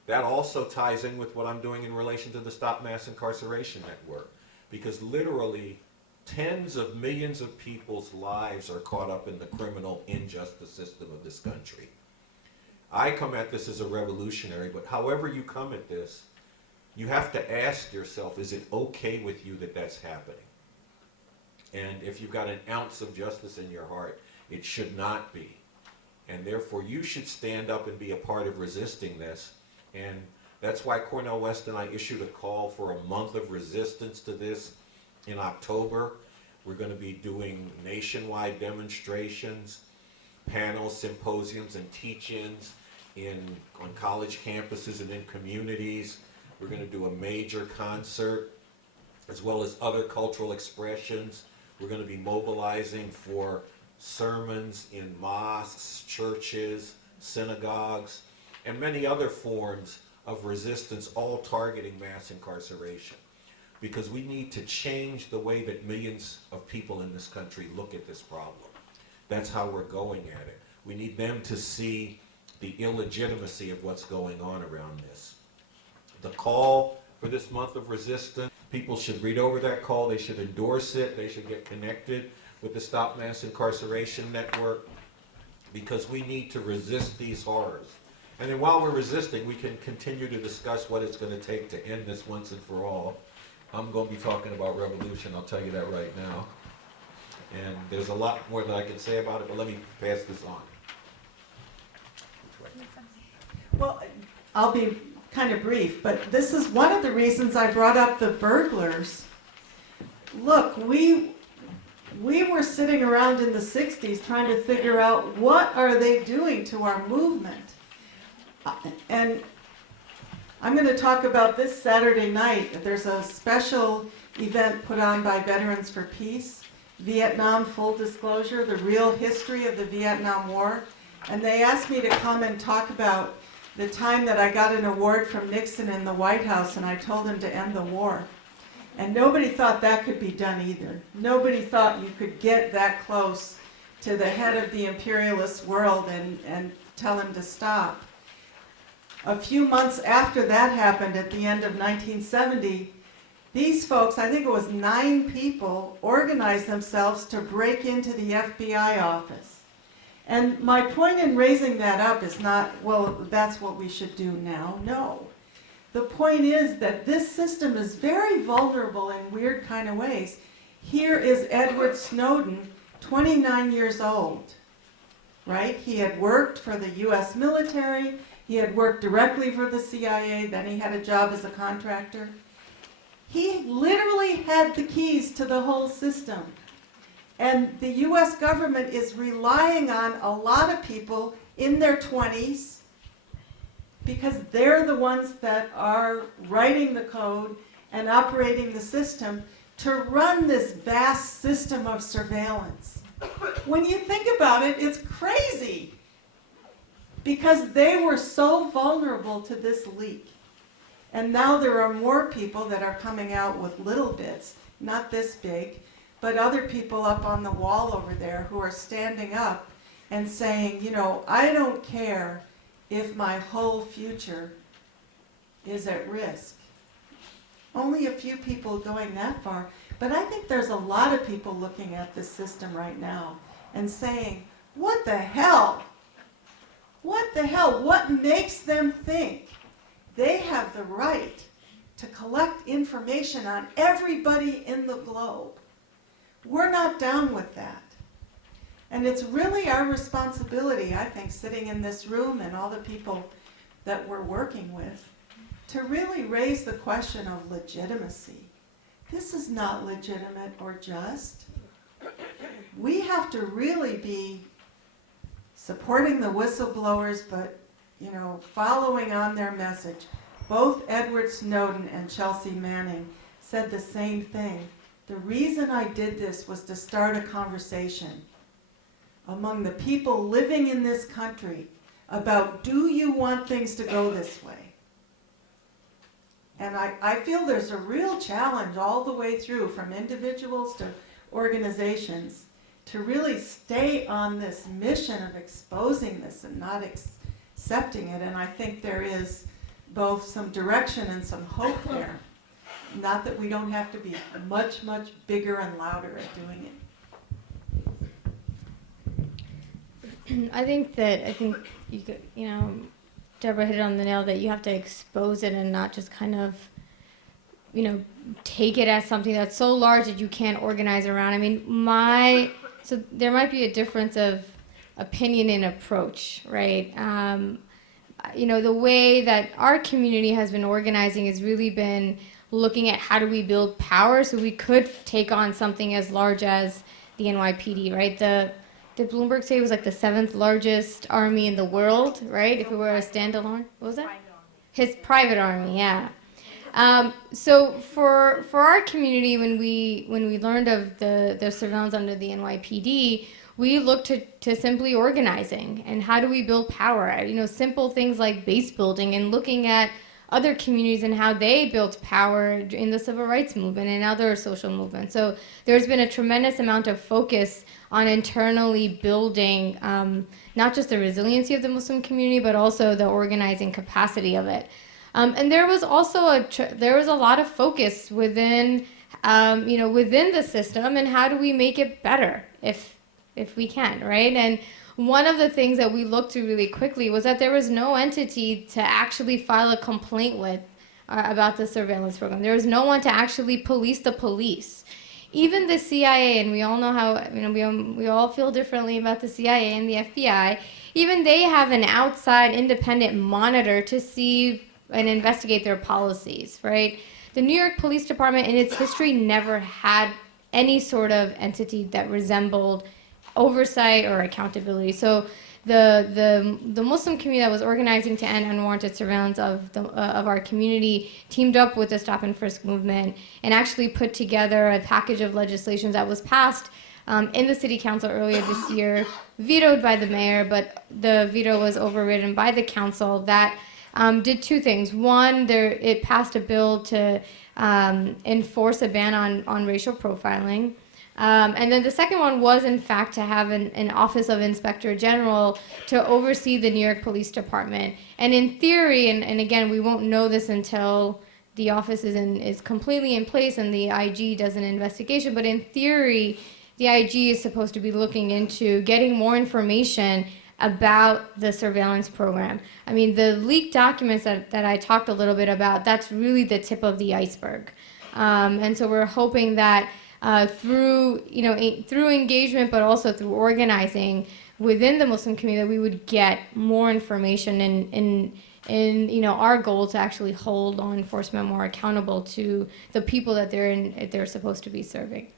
that also ties in with what I'm doing in relation to the Stop Mass Incarceration Network, because literally tens of millions of people's lives are caught up in the criminal injustice system of this country. I come at this as a revolutionary, but however you come at this, you have to ask yourself, is it okay with you that that's happening? And if you've got an ounce of justice in your heart, it should not be. And therefore, you should stand up and be a part of resisting this. And that's why Cornel West and I issued a call for a month of resistance to this in October. We're going to be doing nationwide demonstrations, panels, symposiums, and teach-ins on college campuses and in communities. We're going to do a major concert, as well as other cultural expressions. We're going to be mobilizing for sermons in mosques, churches, synagogues, and many other forms of resistance, all targeting mass incarceration. Because we need to change the way that millions of people in this country look at this problem. That's how we're going at it. We need them to see the illegitimacy of what's going on around this. The call for this month of resistance, people should read over that call, they should endorse it, they should get connected with the Stop Mass Incarceration Network, because we need to resist these horrors. And then while we're resisting, we can continue to discuss what it's going to take to end this once and for all. I'm going to be talking about revolution, I'll tell you that right now. And there's a lot more that I can say about it, but let me pass this on. Well, I'll be kind of brief, but this is one of the reasons I brought up the burglars. Look, we were sitting around in the 60s trying to figure out what are they doing to our movement. And I'm going to talk about this Saturday night. There's a special event put on by Veterans for Peace, Vietnam Full Disclosure, the real history of the Vietnam War. And they asked me to come and talk about the time that I got an award from Nixon in the White House, and I told him to end the war. And nobody thought that could be done either. Nobody thought you could get that close to the head of the imperialist world and tell him to stop. A few months after that happened, at the end of 1970, these folks, I think it was 9 people, organized themselves to break into the FBI office. And my point in raising that up is not, well, that's what we should do now. No. The point is that this system is very vulnerable in weird kind of ways. Here is Edward Snowden, 29 years old, right? He had worked for the US military, he had worked directly for the CIA, then he had a job as a contractor. He literally had the keys to the whole system. And the US government is relying on a lot of people in their 20s because they're the ones that are writing the code and operating the system to run this vast system of surveillance. When you think about it, it's crazy because they were so vulnerable to this leak. And now there are more people that are coming out with little bits, not this big, but other people up on the wall over there who are standing up and saying, you know, I don't care if my whole future is at risk. Only a few people going that far, but I think there's a lot of people looking at this system right now and saying, what the hell? What the hell? What makes them think they have the right to collect information on everybody in the globe? We're not down with that. And it's really our responsibility, I think, sitting in this room and all the people that we're working with, to really raise the question of legitimacy. This is not legitimate or just. We have to really be supporting the whistleblowers, but, you know, following on their message. Both Edward Snowden and Chelsea Manning said the same thing. The reason I did this was to start a conversation among the people living in this country about, do you want things to go this way? And I feel there's a real challenge all the way through, from individuals to organizations, to really stay on this mission of exposing this and not accepting it. And I think there is both some direction and some hope there. Not that we don't have to be much, much bigger and louder at doing it. I think you could, you know, Debra hit it on the nail that you have to expose it and not just kind of, you know, take it as something that's so large that you can't organize around. I mean, so there might be a difference of opinion and approach, right? You know, the way that our community has been organizing has really been looking at how do we build power so we could take on something as large as the NYPD, right? Did Bloomberg say it was like the 7th largest army in the world, right? If it were a standalone, what was that? His private army, yeah. So for our community, when we learned of the surveillance under the NYPD, we looked to simply organizing and how do we build power? You know, simple things like base building and looking at other communities and how they built power in the civil rights movement and other social movements. So there's been a tremendous amount of focus on internally building not just the resiliency of the Muslim community, but also the organizing capacity of it. And there was also there was a lot of focus within within the system and how do we make it better if we can, right? And one of the things that we looked to really quickly was that there was no entity to actually file a complaint with about the surveillance program. There was no one to actually police the police. Even the CIA, and we all know how, you know, we all feel differently about the CIA and the FBI, even they have an outside independent monitor to see and investigate their policies, right? The New York Police Department in its history never had any sort of entity that resembled oversight or accountability. So the Muslim community that was organizing to end unwarranted surveillance of our community teamed up with the Stop and Frisk movement and actually put together a package of legislation that was passed in the city council earlier this year, vetoed by the mayor, but the veto was overridden by the council that did two things. One, it passed a bill to enforce a ban on racial profiling. And then the second one was, in fact, to have an Office of Inspector General to oversee the New York Police Department. And in theory, and again, we won't know this until the office is completely in place and the IG does an investigation, but in theory, the IG is supposed to be looking into getting more information about the surveillance program. I mean, the leaked documents that I talked a little bit about, that's really the tip of the iceberg. And so we're hoping that through engagement, but also through organizing within the Muslim community, that we would get more information in our goal to actually hold law enforcement more accountable to the people that they're supposed to be serving.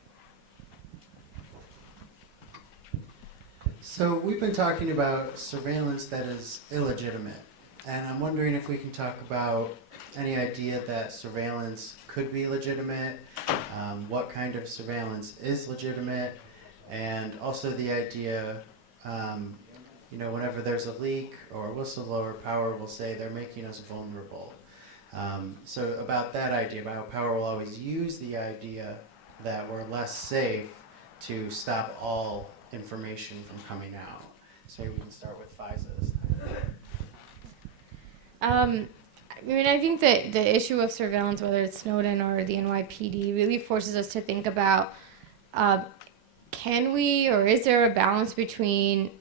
So we've been talking about surveillance that is illegitimate, and I'm wondering if we can talk about any idea that surveillance could be legitimate, what kind of surveillance is legitimate, and also the idea, whenever there's a leak or a whistleblower, power will say they're making us vulnerable. So about that idea, about how power will always use the idea that we're less safe to stop all information from coming out. So maybe we can start with Faiza this time. I think that the issue of surveillance, whether it's Snowden or the NYPD, really forces us to think about, can we, or is there a balance between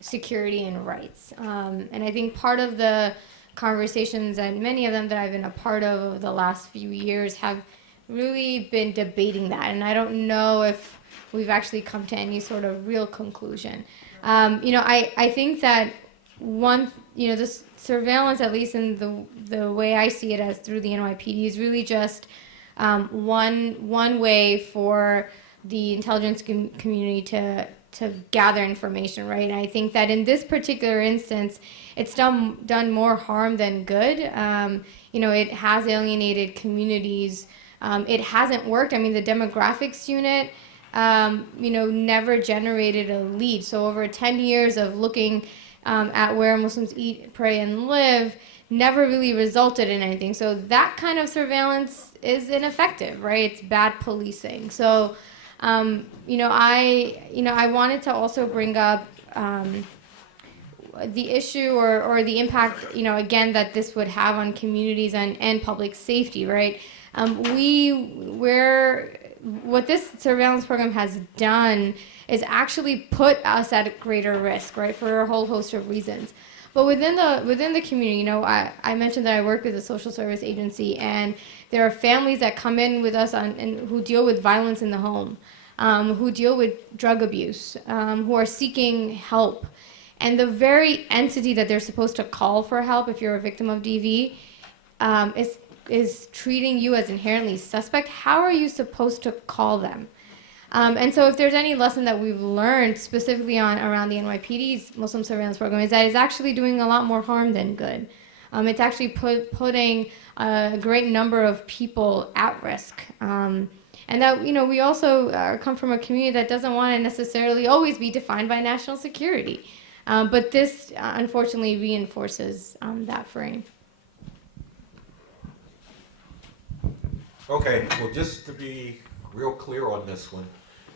security and rights? And I think part of the conversations, and many of them that I've been a part of over the last few years, have really been debating that. And I don't know if we've actually come to any sort of real conclusion. I think that this surveillance, at least in the way I see it as through the NYPD, is really just one way for the intelligence community to gather information, right? And I think that in this particular instance, it's done more harm than good. It has alienated communities. It hasn't worked. I mean, the demographics unit, never generated a lead. So over 10 years of looking at where Muslims eat, pray, and live never really resulted in anything. So that kind of surveillance is ineffective, right? It's bad policing. So, I wanted to also bring up the issue or the impact, again, that this would have on communities and public safety, right? What this surveillance program has done is actually put us at a greater risk, right, for a whole host of reasons. But within the community, I mentioned that I work with a social service agency, and there are families that come in with us and who deal with violence in the home, who deal with drug abuse, who are seeking help. And the very entity that they're supposed to call for help if you're a victim of DV is treating you as inherently suspect. How are you supposed to call them? And so if there's any lesson that we've learned specifically around the NYPD's Muslim surveillance program, is that it's actually doing a lot more harm than good. It's actually putting a great number of people at risk. And that, we also come from a community that doesn't want to necessarily always be defined by national security. But this, unfortunately, reinforces that frame. Okay, well, just to be real clear on this one,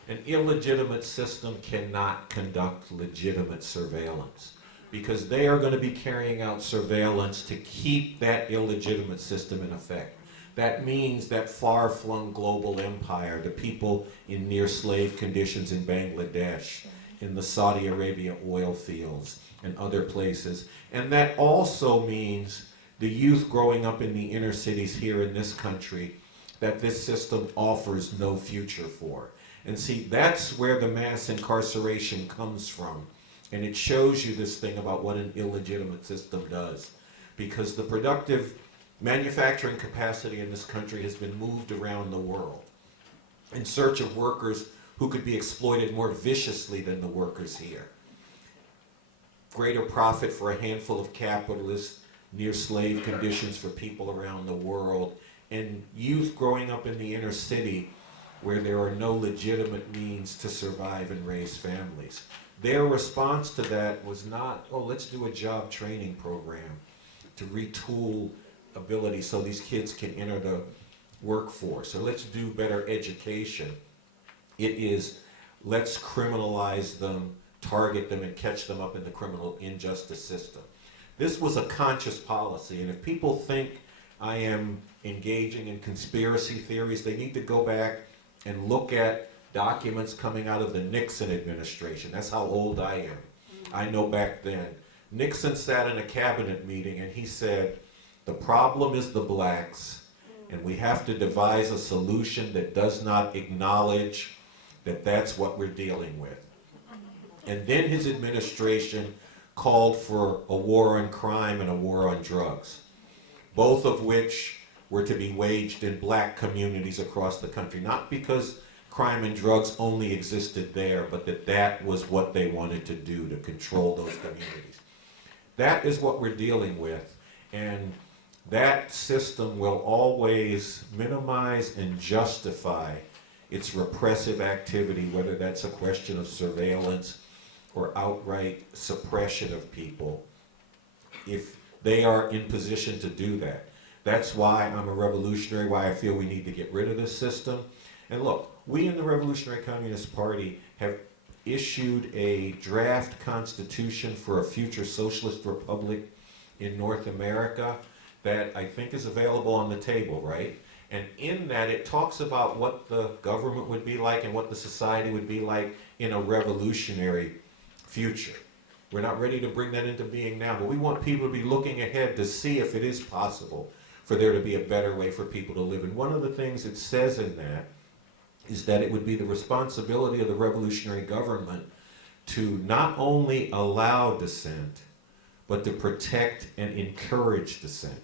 an illegitimate system cannot conduct legitimate surveillance because they are going to be carrying out surveillance to keep that illegitimate system in effect. That means that far-flung global empire, the people in near slave conditions in Bangladesh, in the Saudi Arabia oil fields and other places. And that also means the youth growing up in the inner cities here in this country that this system offers no future for. And see, that's where the mass incarceration comes from. And it shows you this thing about what an illegitimate system does. Because the productive manufacturing capacity in this country has been moved around the world in search of workers who could be exploited more viciously than the workers here. Greater profit for a handful of capitalists, near slave conditions for people around the world, and youth growing up in the inner city where there are no legitimate means to survive and raise families. Their response to that was not, oh, let's do a job training program to retool ability so these kids can enter the workforce, or let's do better education. It is, let's criminalize them, target them, and catch them up in the criminal injustice system. This was a conscious policy, and if people think I am engaging in conspiracy theories, they need to go back and look at documents coming out of the Nixon administration. That's how old I am. I know back then. Nixon sat in a cabinet meeting and he said, the problem is the blacks, and we have to devise a solution that does not acknowledge that that's what we're dealing with. And then his administration called for a war on crime and a war on drugs, both of which were to be waged in black communities across the country, not because crime and drugs only existed there, but that was what they wanted to do, to control those communities. That is what we're dealing with, and that system will always minimize and justify its repressive activity, whether that's a question of surveillance or outright suppression of people, if they are in position to do that. That's why I'm a revolutionary, why I feel we need to get rid of this system. And look, we in the Revolutionary Communist Party have issued a draft constitution for a future socialist republic in North America that I think is available on the table, right? And in that it talks about what the government would be like and what the society would be like in a revolutionary future. We're not ready to bring that into being now, but we want people to be looking ahead to see if it is possible for there to be a better way for people to live. And one of the things it says in that is that it would be the responsibility of the revolutionary government to not only allow dissent, but to protect and encourage dissent.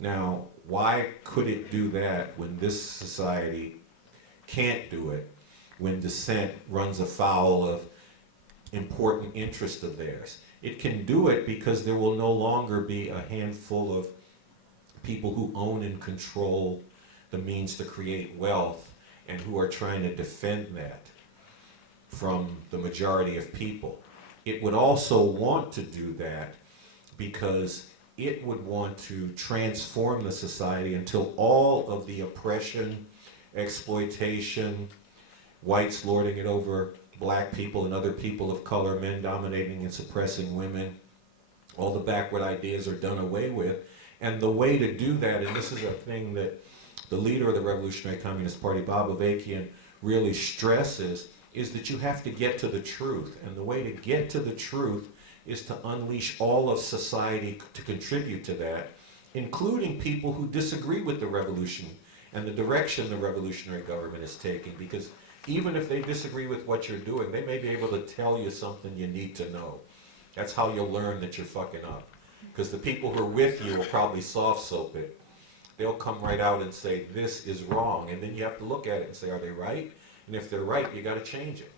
Now, why could it do that when this society can't do it, when dissent runs afoul of important interest of theirs? It can do it because there will no longer be a handful of people who own and control the means to create wealth and who are trying to defend that from the majority of people. It would also want to do that because it would want to transform the society until all of the oppression, exploitation, whites lording it over black people and other people of color, men dominating and suppressing women, all the backward ideas are done away with. And the way to do that, and this is a thing that the leader of the Revolutionary Communist Party, Bob Avakian, really stresses, is that you have to get to the truth. And the way to get to the truth is to unleash all of society to contribute to that, including people who disagree with the revolution and the direction the revolutionary government is taking. Because even if they disagree with what you're doing, they may be able to tell you something you need to know. That's how you'll learn that you're fucking up. Because the people who are with you will probably soft soap it. They'll come right out and say, this is wrong. And then you have to look at it and say, are they right? And if they're right, you got to change it.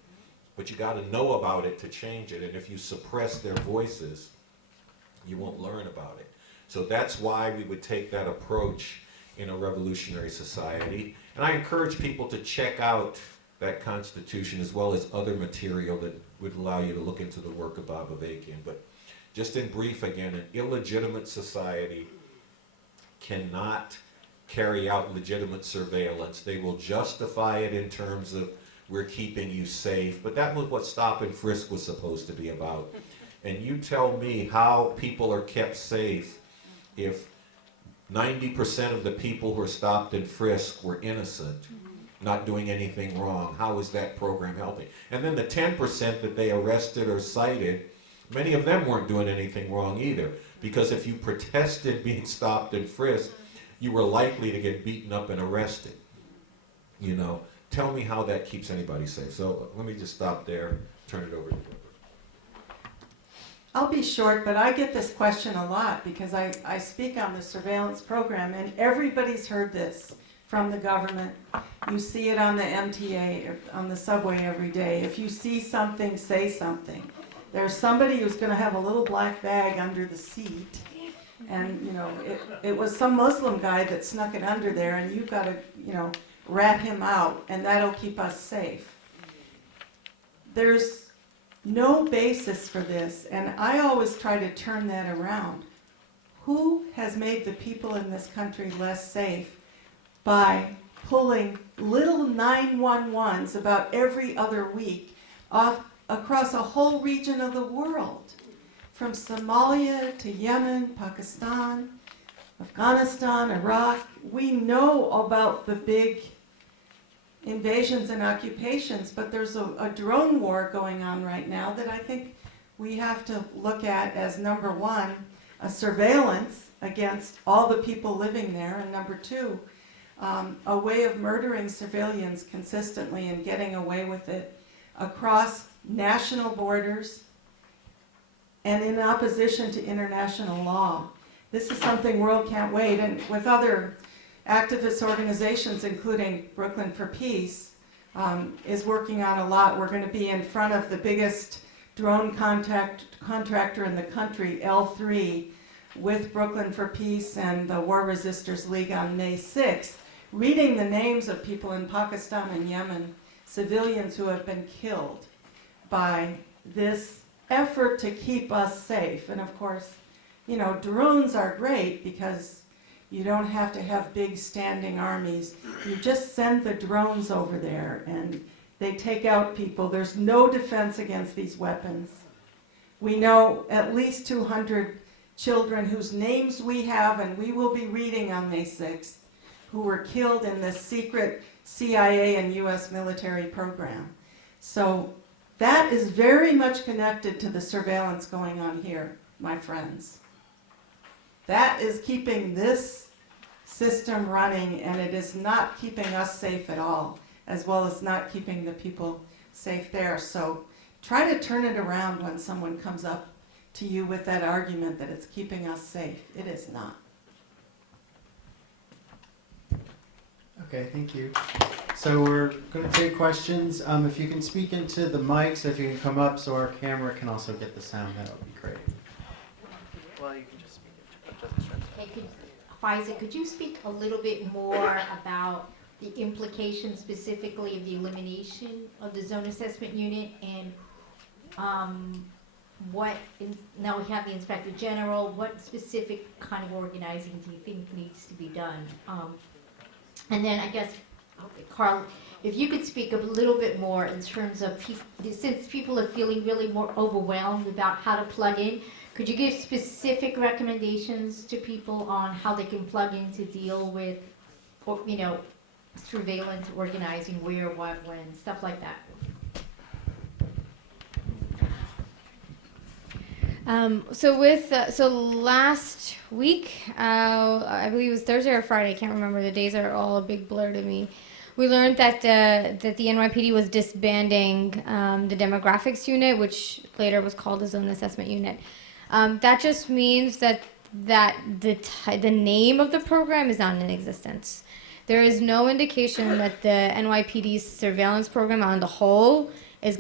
But you got to know about it to change it. And if you suppress their voices, you won't learn about it. So that's why we would take that approach in a revolutionary society. And I encourage people to check out that Constitution as well as other material that would allow you to look into the work of Bob Avakian. But just in brief again, an illegitimate society cannot carry out legitimate surveillance. They will justify it in terms of we're keeping you safe, but that was what stop and frisk was supposed to be about. And you tell me how people are kept safe if 90% of the people who are stopped and frisked were innocent, not doing anything wrong. How is that program helping? And then the 10% that they arrested or cited, many of them weren't doing anything wrong either. Because if you protested being stopped and frisked, you were likely to get beaten up and arrested. You know, tell me how that keeps anybody safe. So let me just stop there, turn it over to Debra. I'll be short, but I get this question a lot because I speak on the surveillance program, and everybody's heard this from the government. You see it on the MTA, on the subway every day. If you see something, say something. There's somebody who's going to have a little black bag under the seat, and you know it was some Muslim guy that snuck it under there, and you've got to rat him out, and that'll keep us safe. There's no basis for this, and I always try to turn that around. Who has made the people in this country less safe by pulling little 911s about every other week off across a whole region of the world, from Somalia to Yemen, Pakistan, Afghanistan, Iraq? We know about the big invasions and occupations, but there's a drone war going on right now that I think we have to look at as, number one, a surveillance against all the people living there, and number two, a way of murdering civilians consistently and getting away with it across national borders and in opposition to international law. This is something World Can't Wait, and with other activist organizations, including Brooklyn for Peace, is working on a lot. We're going to be in front of the biggest drone contractor in the country, L3, with Brooklyn for Peace and the War Resisters League on May 6th, reading the names of people in Pakistan and Yemen, civilians who have been killed by this effort to keep us safe. And of course, you know, drones are great because you don't have to have big standing armies. You just send the drones over there and they take out people. There's no defense against these weapons. We know at least 200 children whose names we have and we will be reading on May 6th who were killed in this secret CIA and US military program. So that is very much connected to the surveillance going on here, my friends. That is keeping this system running, and it is not keeping us safe at all, as well as not keeping the people safe there. So try to turn it around when someone comes up to you with that argument that it's keeping us safe. It is not. Okay, thank you. So we're going to take questions. If you can speak into the mics, if you can come up so our camera can also get the sound, that would be great. Well, you can just speak it. Just Hey, Faiza, could you speak a little bit more about the implications specifically of the elimination of the zone assessment unit and now we have the Inspector General, what specific kind of organizing do you think needs to be done? And then I guess, Carl, if you could speak a little bit more in terms of, since people are feeling really more overwhelmed about how to plug in, could you give specific recommendations to people on how they can plug in to deal with, you know, surveillance, organizing, where, what, when, stuff like that? So last week, I believe it was Thursday or Friday, I can't remember, the days are all a big blur to me. We learned that the NYPD was disbanding the demographics unit, which later was called the zone assessment unit. That just means that the name of the program is not in existence. There is no indication that the NYPD's surveillance program on the whole is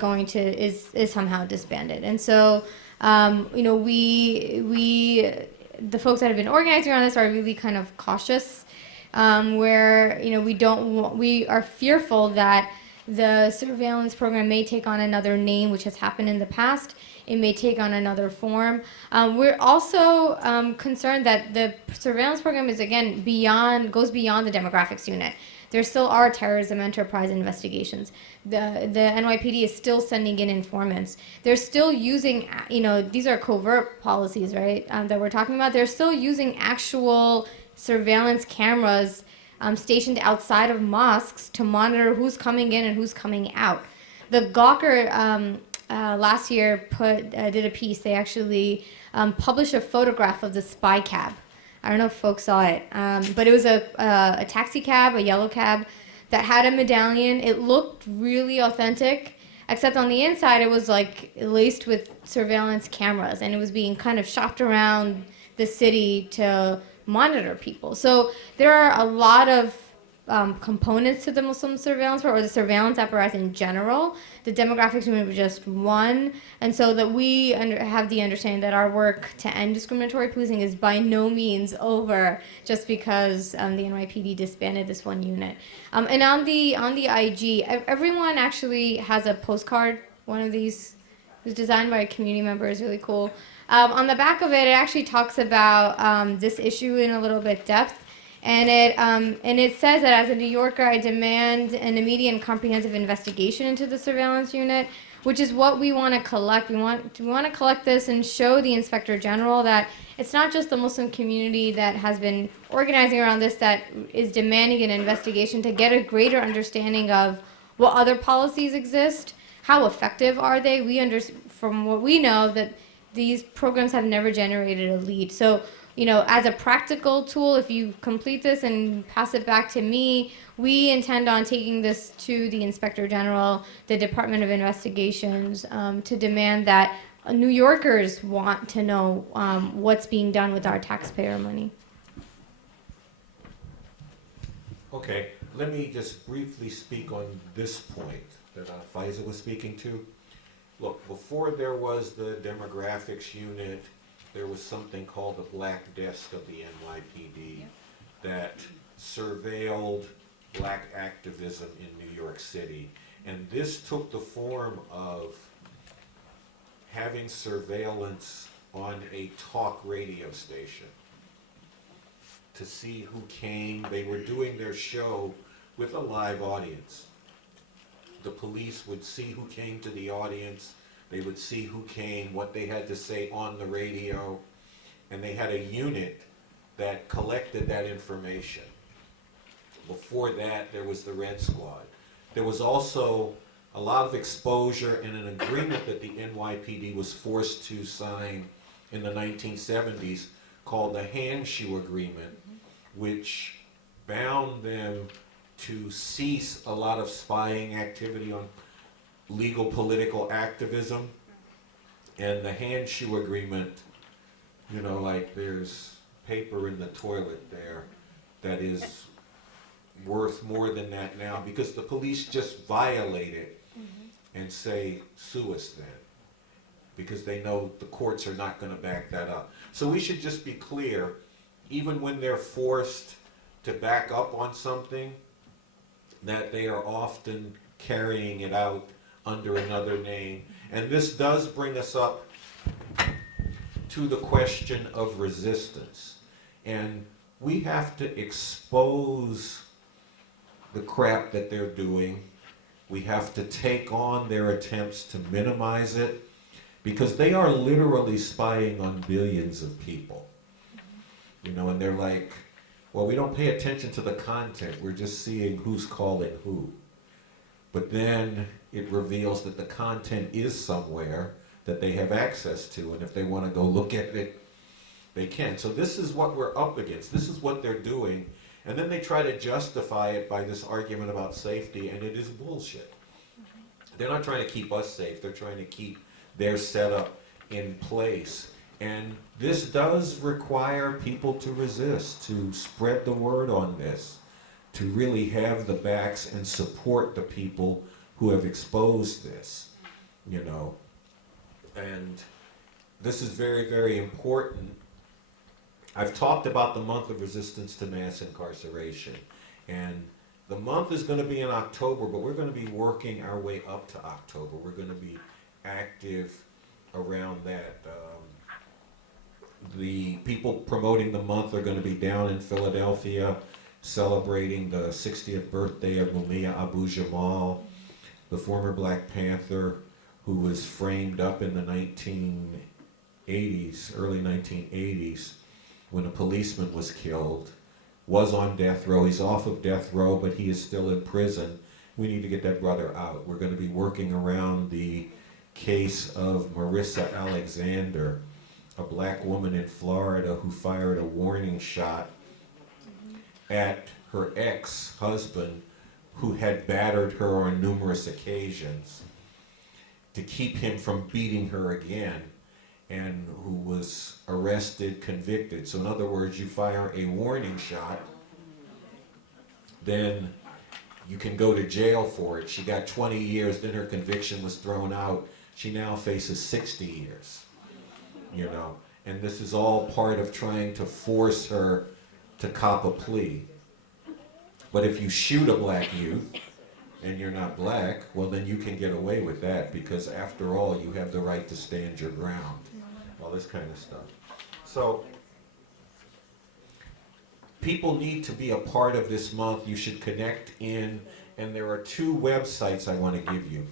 somehow disbanded. And so, you know, the folks that have been organizing around this are really kind of cautious, where, you know, we are fearful that the surveillance program may take on another name, which has happened in the past. It may take on another form. We're also concerned that the surveillance program is, again, goes beyond the demographics unit. There still are terrorism enterprise investigations. The NYPD is still sending in informants. They're still using, you know, these are covert policies, right, that we're talking about. They're still using actual surveillance cameras stationed outside of mosques to monitor who's coming in and who's coming out. The Gawker last year did a piece. They actually published a photograph of the spy cab. I don't know if folks saw it, but it was a taxi cab, a yellow cab, that had a medallion. It looked really authentic, except on the inside it was like laced with surveillance cameras, and it was being kind of shopped around the city to monitor people. So there are a lot of components to the Muslim surveillance or the surveillance apparatus in general. The demographics unit was just one, and so that we have the understanding that our work to end discriminatory policing is by no means over just because the NYPD disbanded this one unit. And on the IG, everyone actually has a postcard. One of these was designed by a community member. Is really cool. On the back of it, it actually talks about this issue in a little bit depth. And it says that as a New Yorker, I demand an immediate and comprehensive investigation into the surveillance unit, which is what we want to collect. We want to collect this and show the Inspector General that it's not just the Muslim community that has been organizing around this that is demanding an investigation to get a greater understanding of what other policies exist, how effective are they. From what we know, that these programs have never generated a lead. So, as a practical tool, if you complete this and pass it back to me, we intend on taking this to the Inspector General, the Department of Investigations, to demand that New Yorkers want to know what's being done with our taxpayer money. Okay, let me just briefly speak on this point that Faiza was speaking to. Look, before there was the demographics unit, there was something called the Black Desk of the NYPD that surveilled black activism in New York City. And this took the form of having surveillance on a talk radio station to see who came. They were doing their show with a live audience. The police would see who came to the audience. They would see who came, what they had to say on the radio, and they had a unit that collected that information. Before that, there was the Red Squad. There was also a lot of exposure and an agreement that the NYPD was forced to sign in the 1970s called the Handshoe Agreement, which bound them to cease a lot of spying activity on legal political activism. And the Handshoe Agreement, like there's paper in the toilet there that is worth more than that now because the police just violate it and say, sue us then, because they know the courts are not going to back that up. So we should just be clear, even when they're forced to back up on something, that they are often carrying it out under another name. And this does bring us up to the question of resistance. And we have to expose the crap that they're doing. We have to take on their attempts to minimize it, because they are literally spying on billions of people. And they're like, well, we don't pay attention to the content. We're just seeing who's calling who. But then it reveals that the content is somewhere that they have access to, and if they want to go look at it, they can. So this is what we're up against. This is what they're doing. And then they try to justify it by this argument about safety, and it is bullshit. They're not trying to keep us safe. They're trying to keep their setup in place. And this does require people to resist, to spread the word on this, to really have the backs and support the people who have exposed this, And this is very, very important. I've talked about the month of resistance to mass incarceration. And the month is going to be in October, but we're going to be working our way up to October. We're going to be active around that. The people promoting the month are going to be down in Philadelphia celebrating the 60th birthday of Mumia Abu Jamal, the former Black Panther who was framed up in the 1980s, early 1980s, when a policeman was killed, was on death row. He's off of death row, but he is still in prison. We need to get that brother out. We're going to be working around the case of Marissa Alexander, a black woman in Florida who fired a warning shot at her ex-husband, who had battered her on numerous occasions to keep him from beating her again, and who was arrested, convicted. So in other words, you fire a warning shot then you can go to jail for it. She got 20 years, then her conviction was thrown out. She now faces 60 years, you know. And this is all part of trying to force her to cop a plea. But if you shoot a black youth and you're not black, well then you can get away with that, because after all, you have the right to stand your ground. All this kind of stuff. So people need to be a part of this month. You should connect in, and there are 2 websites I want to give you.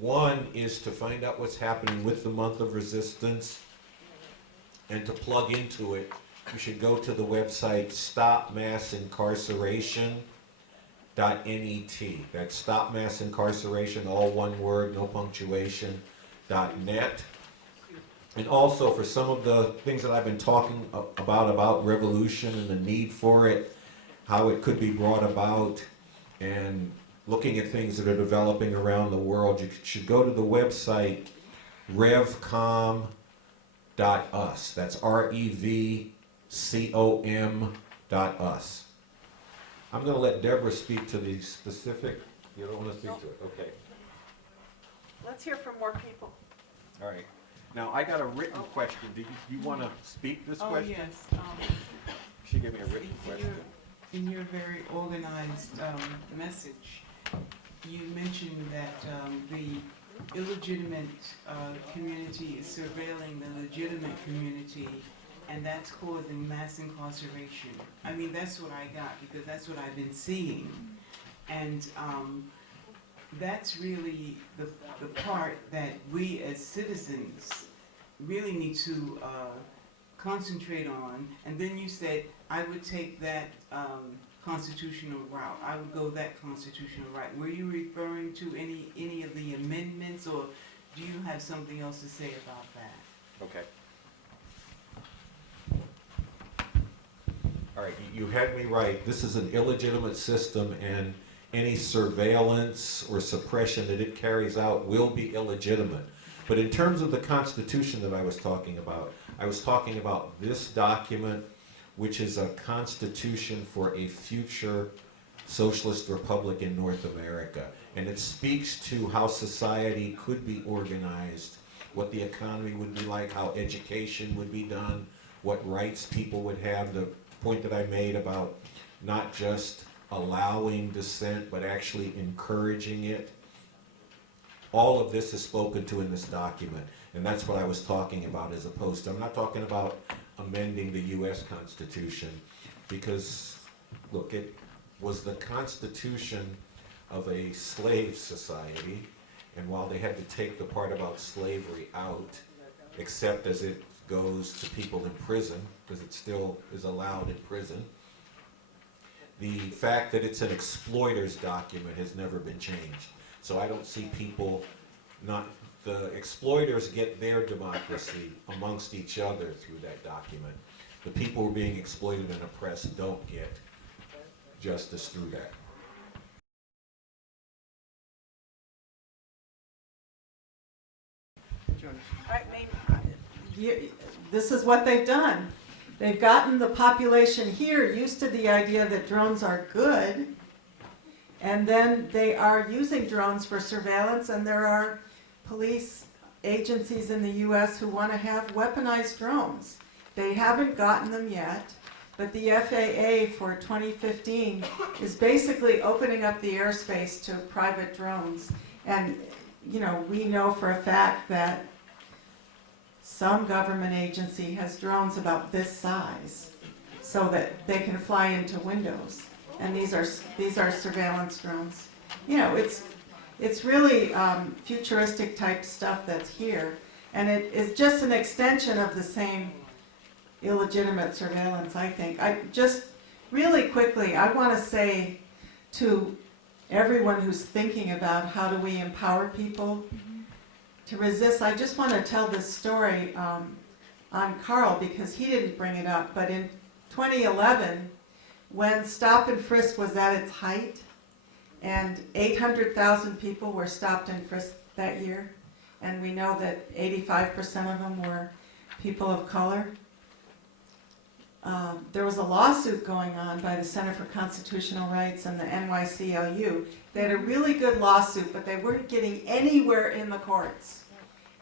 One is to find out what's happening with the month of resistance, and to plug into it, you should go to the website stopmassincarceration.net. That's stopmassincarceration, all one word, no punctuation, .net. And also for some of the things that I've been talking about revolution and the need for it, how it could be brought about, and looking at things that are developing around the world, you should go to the website revcom.us. That's REVCOM.us. I'm going to let Debra speak to the specific. You don't want to speak to it? Okay. Let's hear from more people. All right. Now, I got a written question. Do you want to speak this question? Oh, yes. She gave me a written question. In your very organized message, you mentioned that the illegitimate community is surveilling the legitimate community, and that's causing mass incarceration. I mean, that's what I got, because that's what I've been seeing. And that's really the part that we as citizens really need to concentrate on. And then you said, I would take that constitutional route. I would go that constitutional route. Were you referring to any of the amendments, or do you have something else to say about that? Okay. All right, you had me right. This is an illegitimate system, and any surveillance or suppression that it carries out will be illegitimate. But in terms of the Constitution that I was talking about this document, which is a constitution for a future socialist republic in North America. And it speaks to how society could be organized, what the economy would be like, how education would be done, what rights people would have, the point that I made about not just allowing dissent, but actually encouraging it. All of this is spoken to in this document, and that's what I was talking about, as opposed to, I'm not talking about amending the U.S. Constitution, because, look, it was the Constitution of a slave society, and while they had to take the part about slavery out, except as it goes to people in prison, because it still is allowed in prison, the fact that it's an exploiter's document has never been changed. So I don't see people the exploiters get their democracy amongst each other through that document. The people who are being exploited and oppressed don't get justice through that. This is what they've done. They've gotten the population here used to the idea that drones are good, and then they are using drones for surveillance, and there are police agencies in the U.S. who want to have weaponized drones. They haven't gotten them yet, but the FAA for 2015 is basically opening up the airspace to private drones. And, you know, we know for a fact that some government agency has drones about this size so that they can fly into windows. And these are surveillance drones. You know, it's really futuristic type stuff that's here. And it is just an extension of the same illegitimate surveillance, I think. I just, really quickly, I want to say to everyone who's thinking about how do we empower people to resist, I just want to tell this story on Carl, because he didn't bring it up, but in 2011, when stop and frisk was at its height, and 800,000 people were stopped and frisked that year, and we know that 85% of them were people of color. there was a lawsuit going on by the Center for Constitutional Rights and the NYCLU. They had a really good lawsuit, but they weren't getting anywhere in the courts.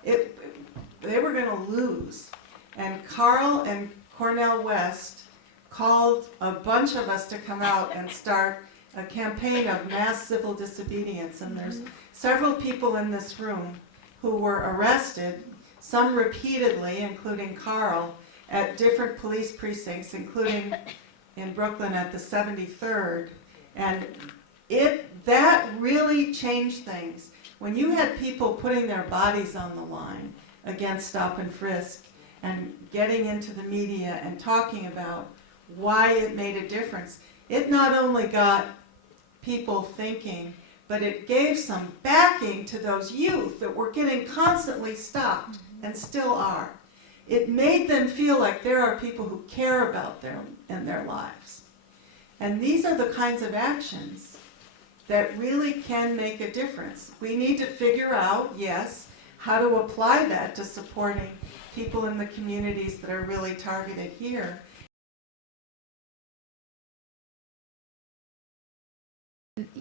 They were going to lose. And Carl and Cornell West called a bunch of us to come out and start a campaign of mass civil disobedience. And there's several people in this room who were arrested, some repeatedly, including Carl, at different police precincts, including in Brooklyn at the 73rd. And that really changed things. When you had people putting their bodies on the line against stop and frisk and getting into the media and talking about why it made a difference, it not only got people thinking, but it gave some backing to those youth that were getting constantly stopped and still are. It made them feel like there are people who care about them and their lives. And these are the kinds of actions that really can make a difference. We need to figure out, yes, how to apply that to supporting people in the communities that are really targeted here.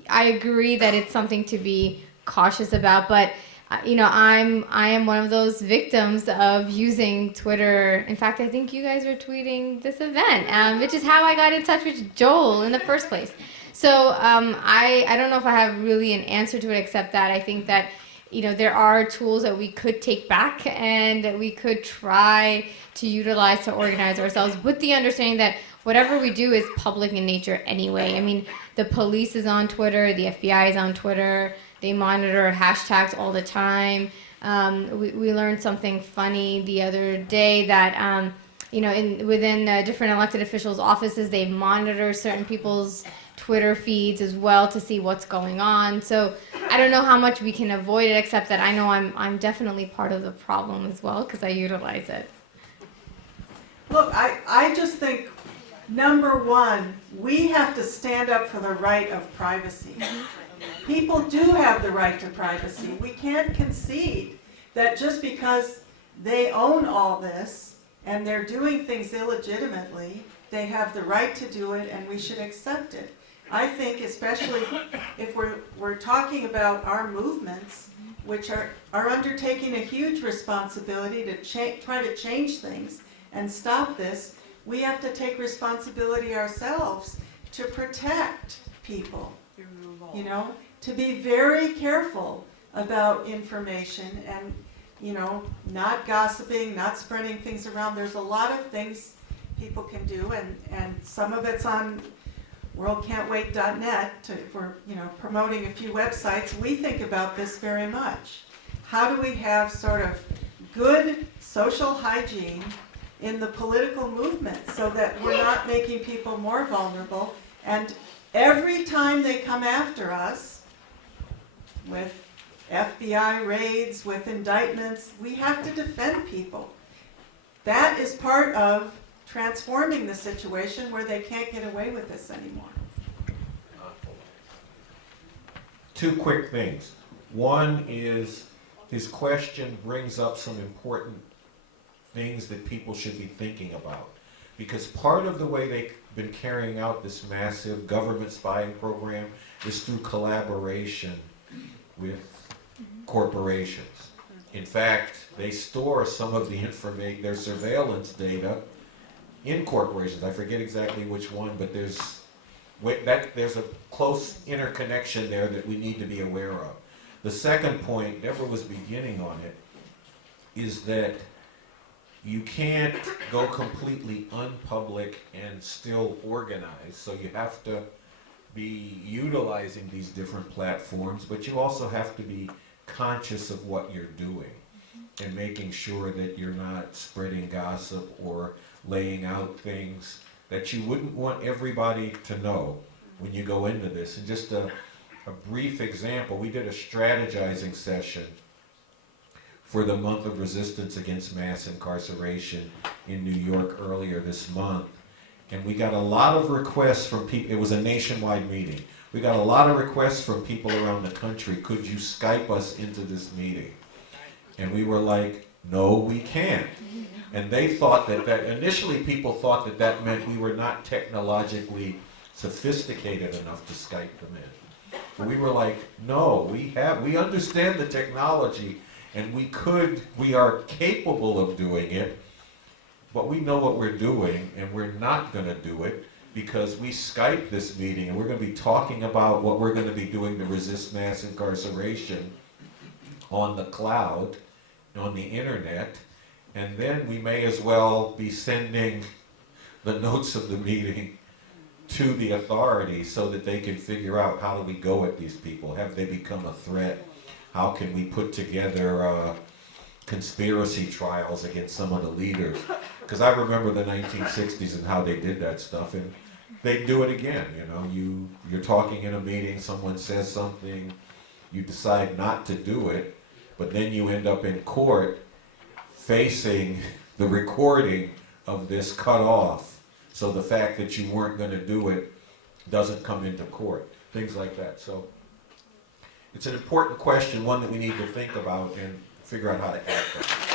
I agree that it's something to be cautious about, but I am one of those victims of using Twitter. In fact, I think you guys were tweeting this event, which is how I got in touch with Joel in the first place. So I don't know if I have really an answer to it, except that I think that there are tools that we could take back and that we could try to utilize to organize ourselves, with the understanding that whatever we do is public in nature anyway. I mean, the police is on Twitter, the FBI is on Twitter, they monitor hashtags all the time. We learned something funny the other day that, within different elected officials' offices, they monitor certain people's Twitter feeds as well to see what's going on. So I don't know how much we can avoid it, except that I know I'm definitely part of the problem as well because I utilize it. Look, I just think, number one, we have to stand up for the right of privacy. People do have the right to privacy. We can't concede that just because they own all this and they're doing things illegitimately, they have the right to do it and we should accept it. I think especially if we're talking about our movements, which are undertaking a huge responsibility to try to change things and stop this, we have to take responsibility ourselves to protect people, to be very careful about information and, not gossiping, not spreading things around. There's a lot of things people can do, and some of it's on worldcan'twait.net for promoting a few websites. We think about this very much. How do we have sort of good social hygiene in the political movement so that we're not making people more vulnerable? And every time they come after us with FBI raids, with indictments, we have to defend people. That is part of transforming the situation where they can't get away with this anymore. Two quick things. One is his question brings up some important things that people should be thinking about. Because part of the way they've been carrying out this massive government spying program is through collaboration with corporations. In fact, they store some of the information, their surveillance data, in corporations. I forget exactly which one, but there's a close interconnection there that we need to be aware of. The second point, Debra was beginning on it, is that you can't go completely unpublic and still organize, so you have to be utilizing these different platforms, but you also have to be conscious of what you're doing and making sure that you're not spreading gossip or laying out things that you wouldn't want everybody to know when you go into this. And just a brief example, we did a strategizing session for the month of resistance against mass incarceration in New York earlier this month. And we got a lot of requests from people. It was a nationwide meeting. We got a lot of requests from people around the country. Could you Skype us into this meeting? And we were like, no, we can't. And they thought that initially people thought that meant we were not technologically sophisticated enough to Skype them in. And we were like, no, we understand the technology, and we are capable of doing it, but we know what we're doing, and we're not gonna do it because we Skype this meeting, and we're gonna be talking about what we're gonna be doing to resist mass incarceration on the cloud, on the internet, and then we may as well be sending the notes of the meeting to the authorities so that they can figure out how do we go at these people. Have they become a threat? How can we put together conspiracy trials against some of the leaders? Because I remember the 1960s and how they did that stuff, and they do it again. You know, you're talking in a meeting, someone says something, you decide not to do it, but then you end up in court facing the recording of this cut off. So the fact that you weren't going to do it doesn't come into court. Things like that. So it's an important question, one that we need to think about and figure out how to act on.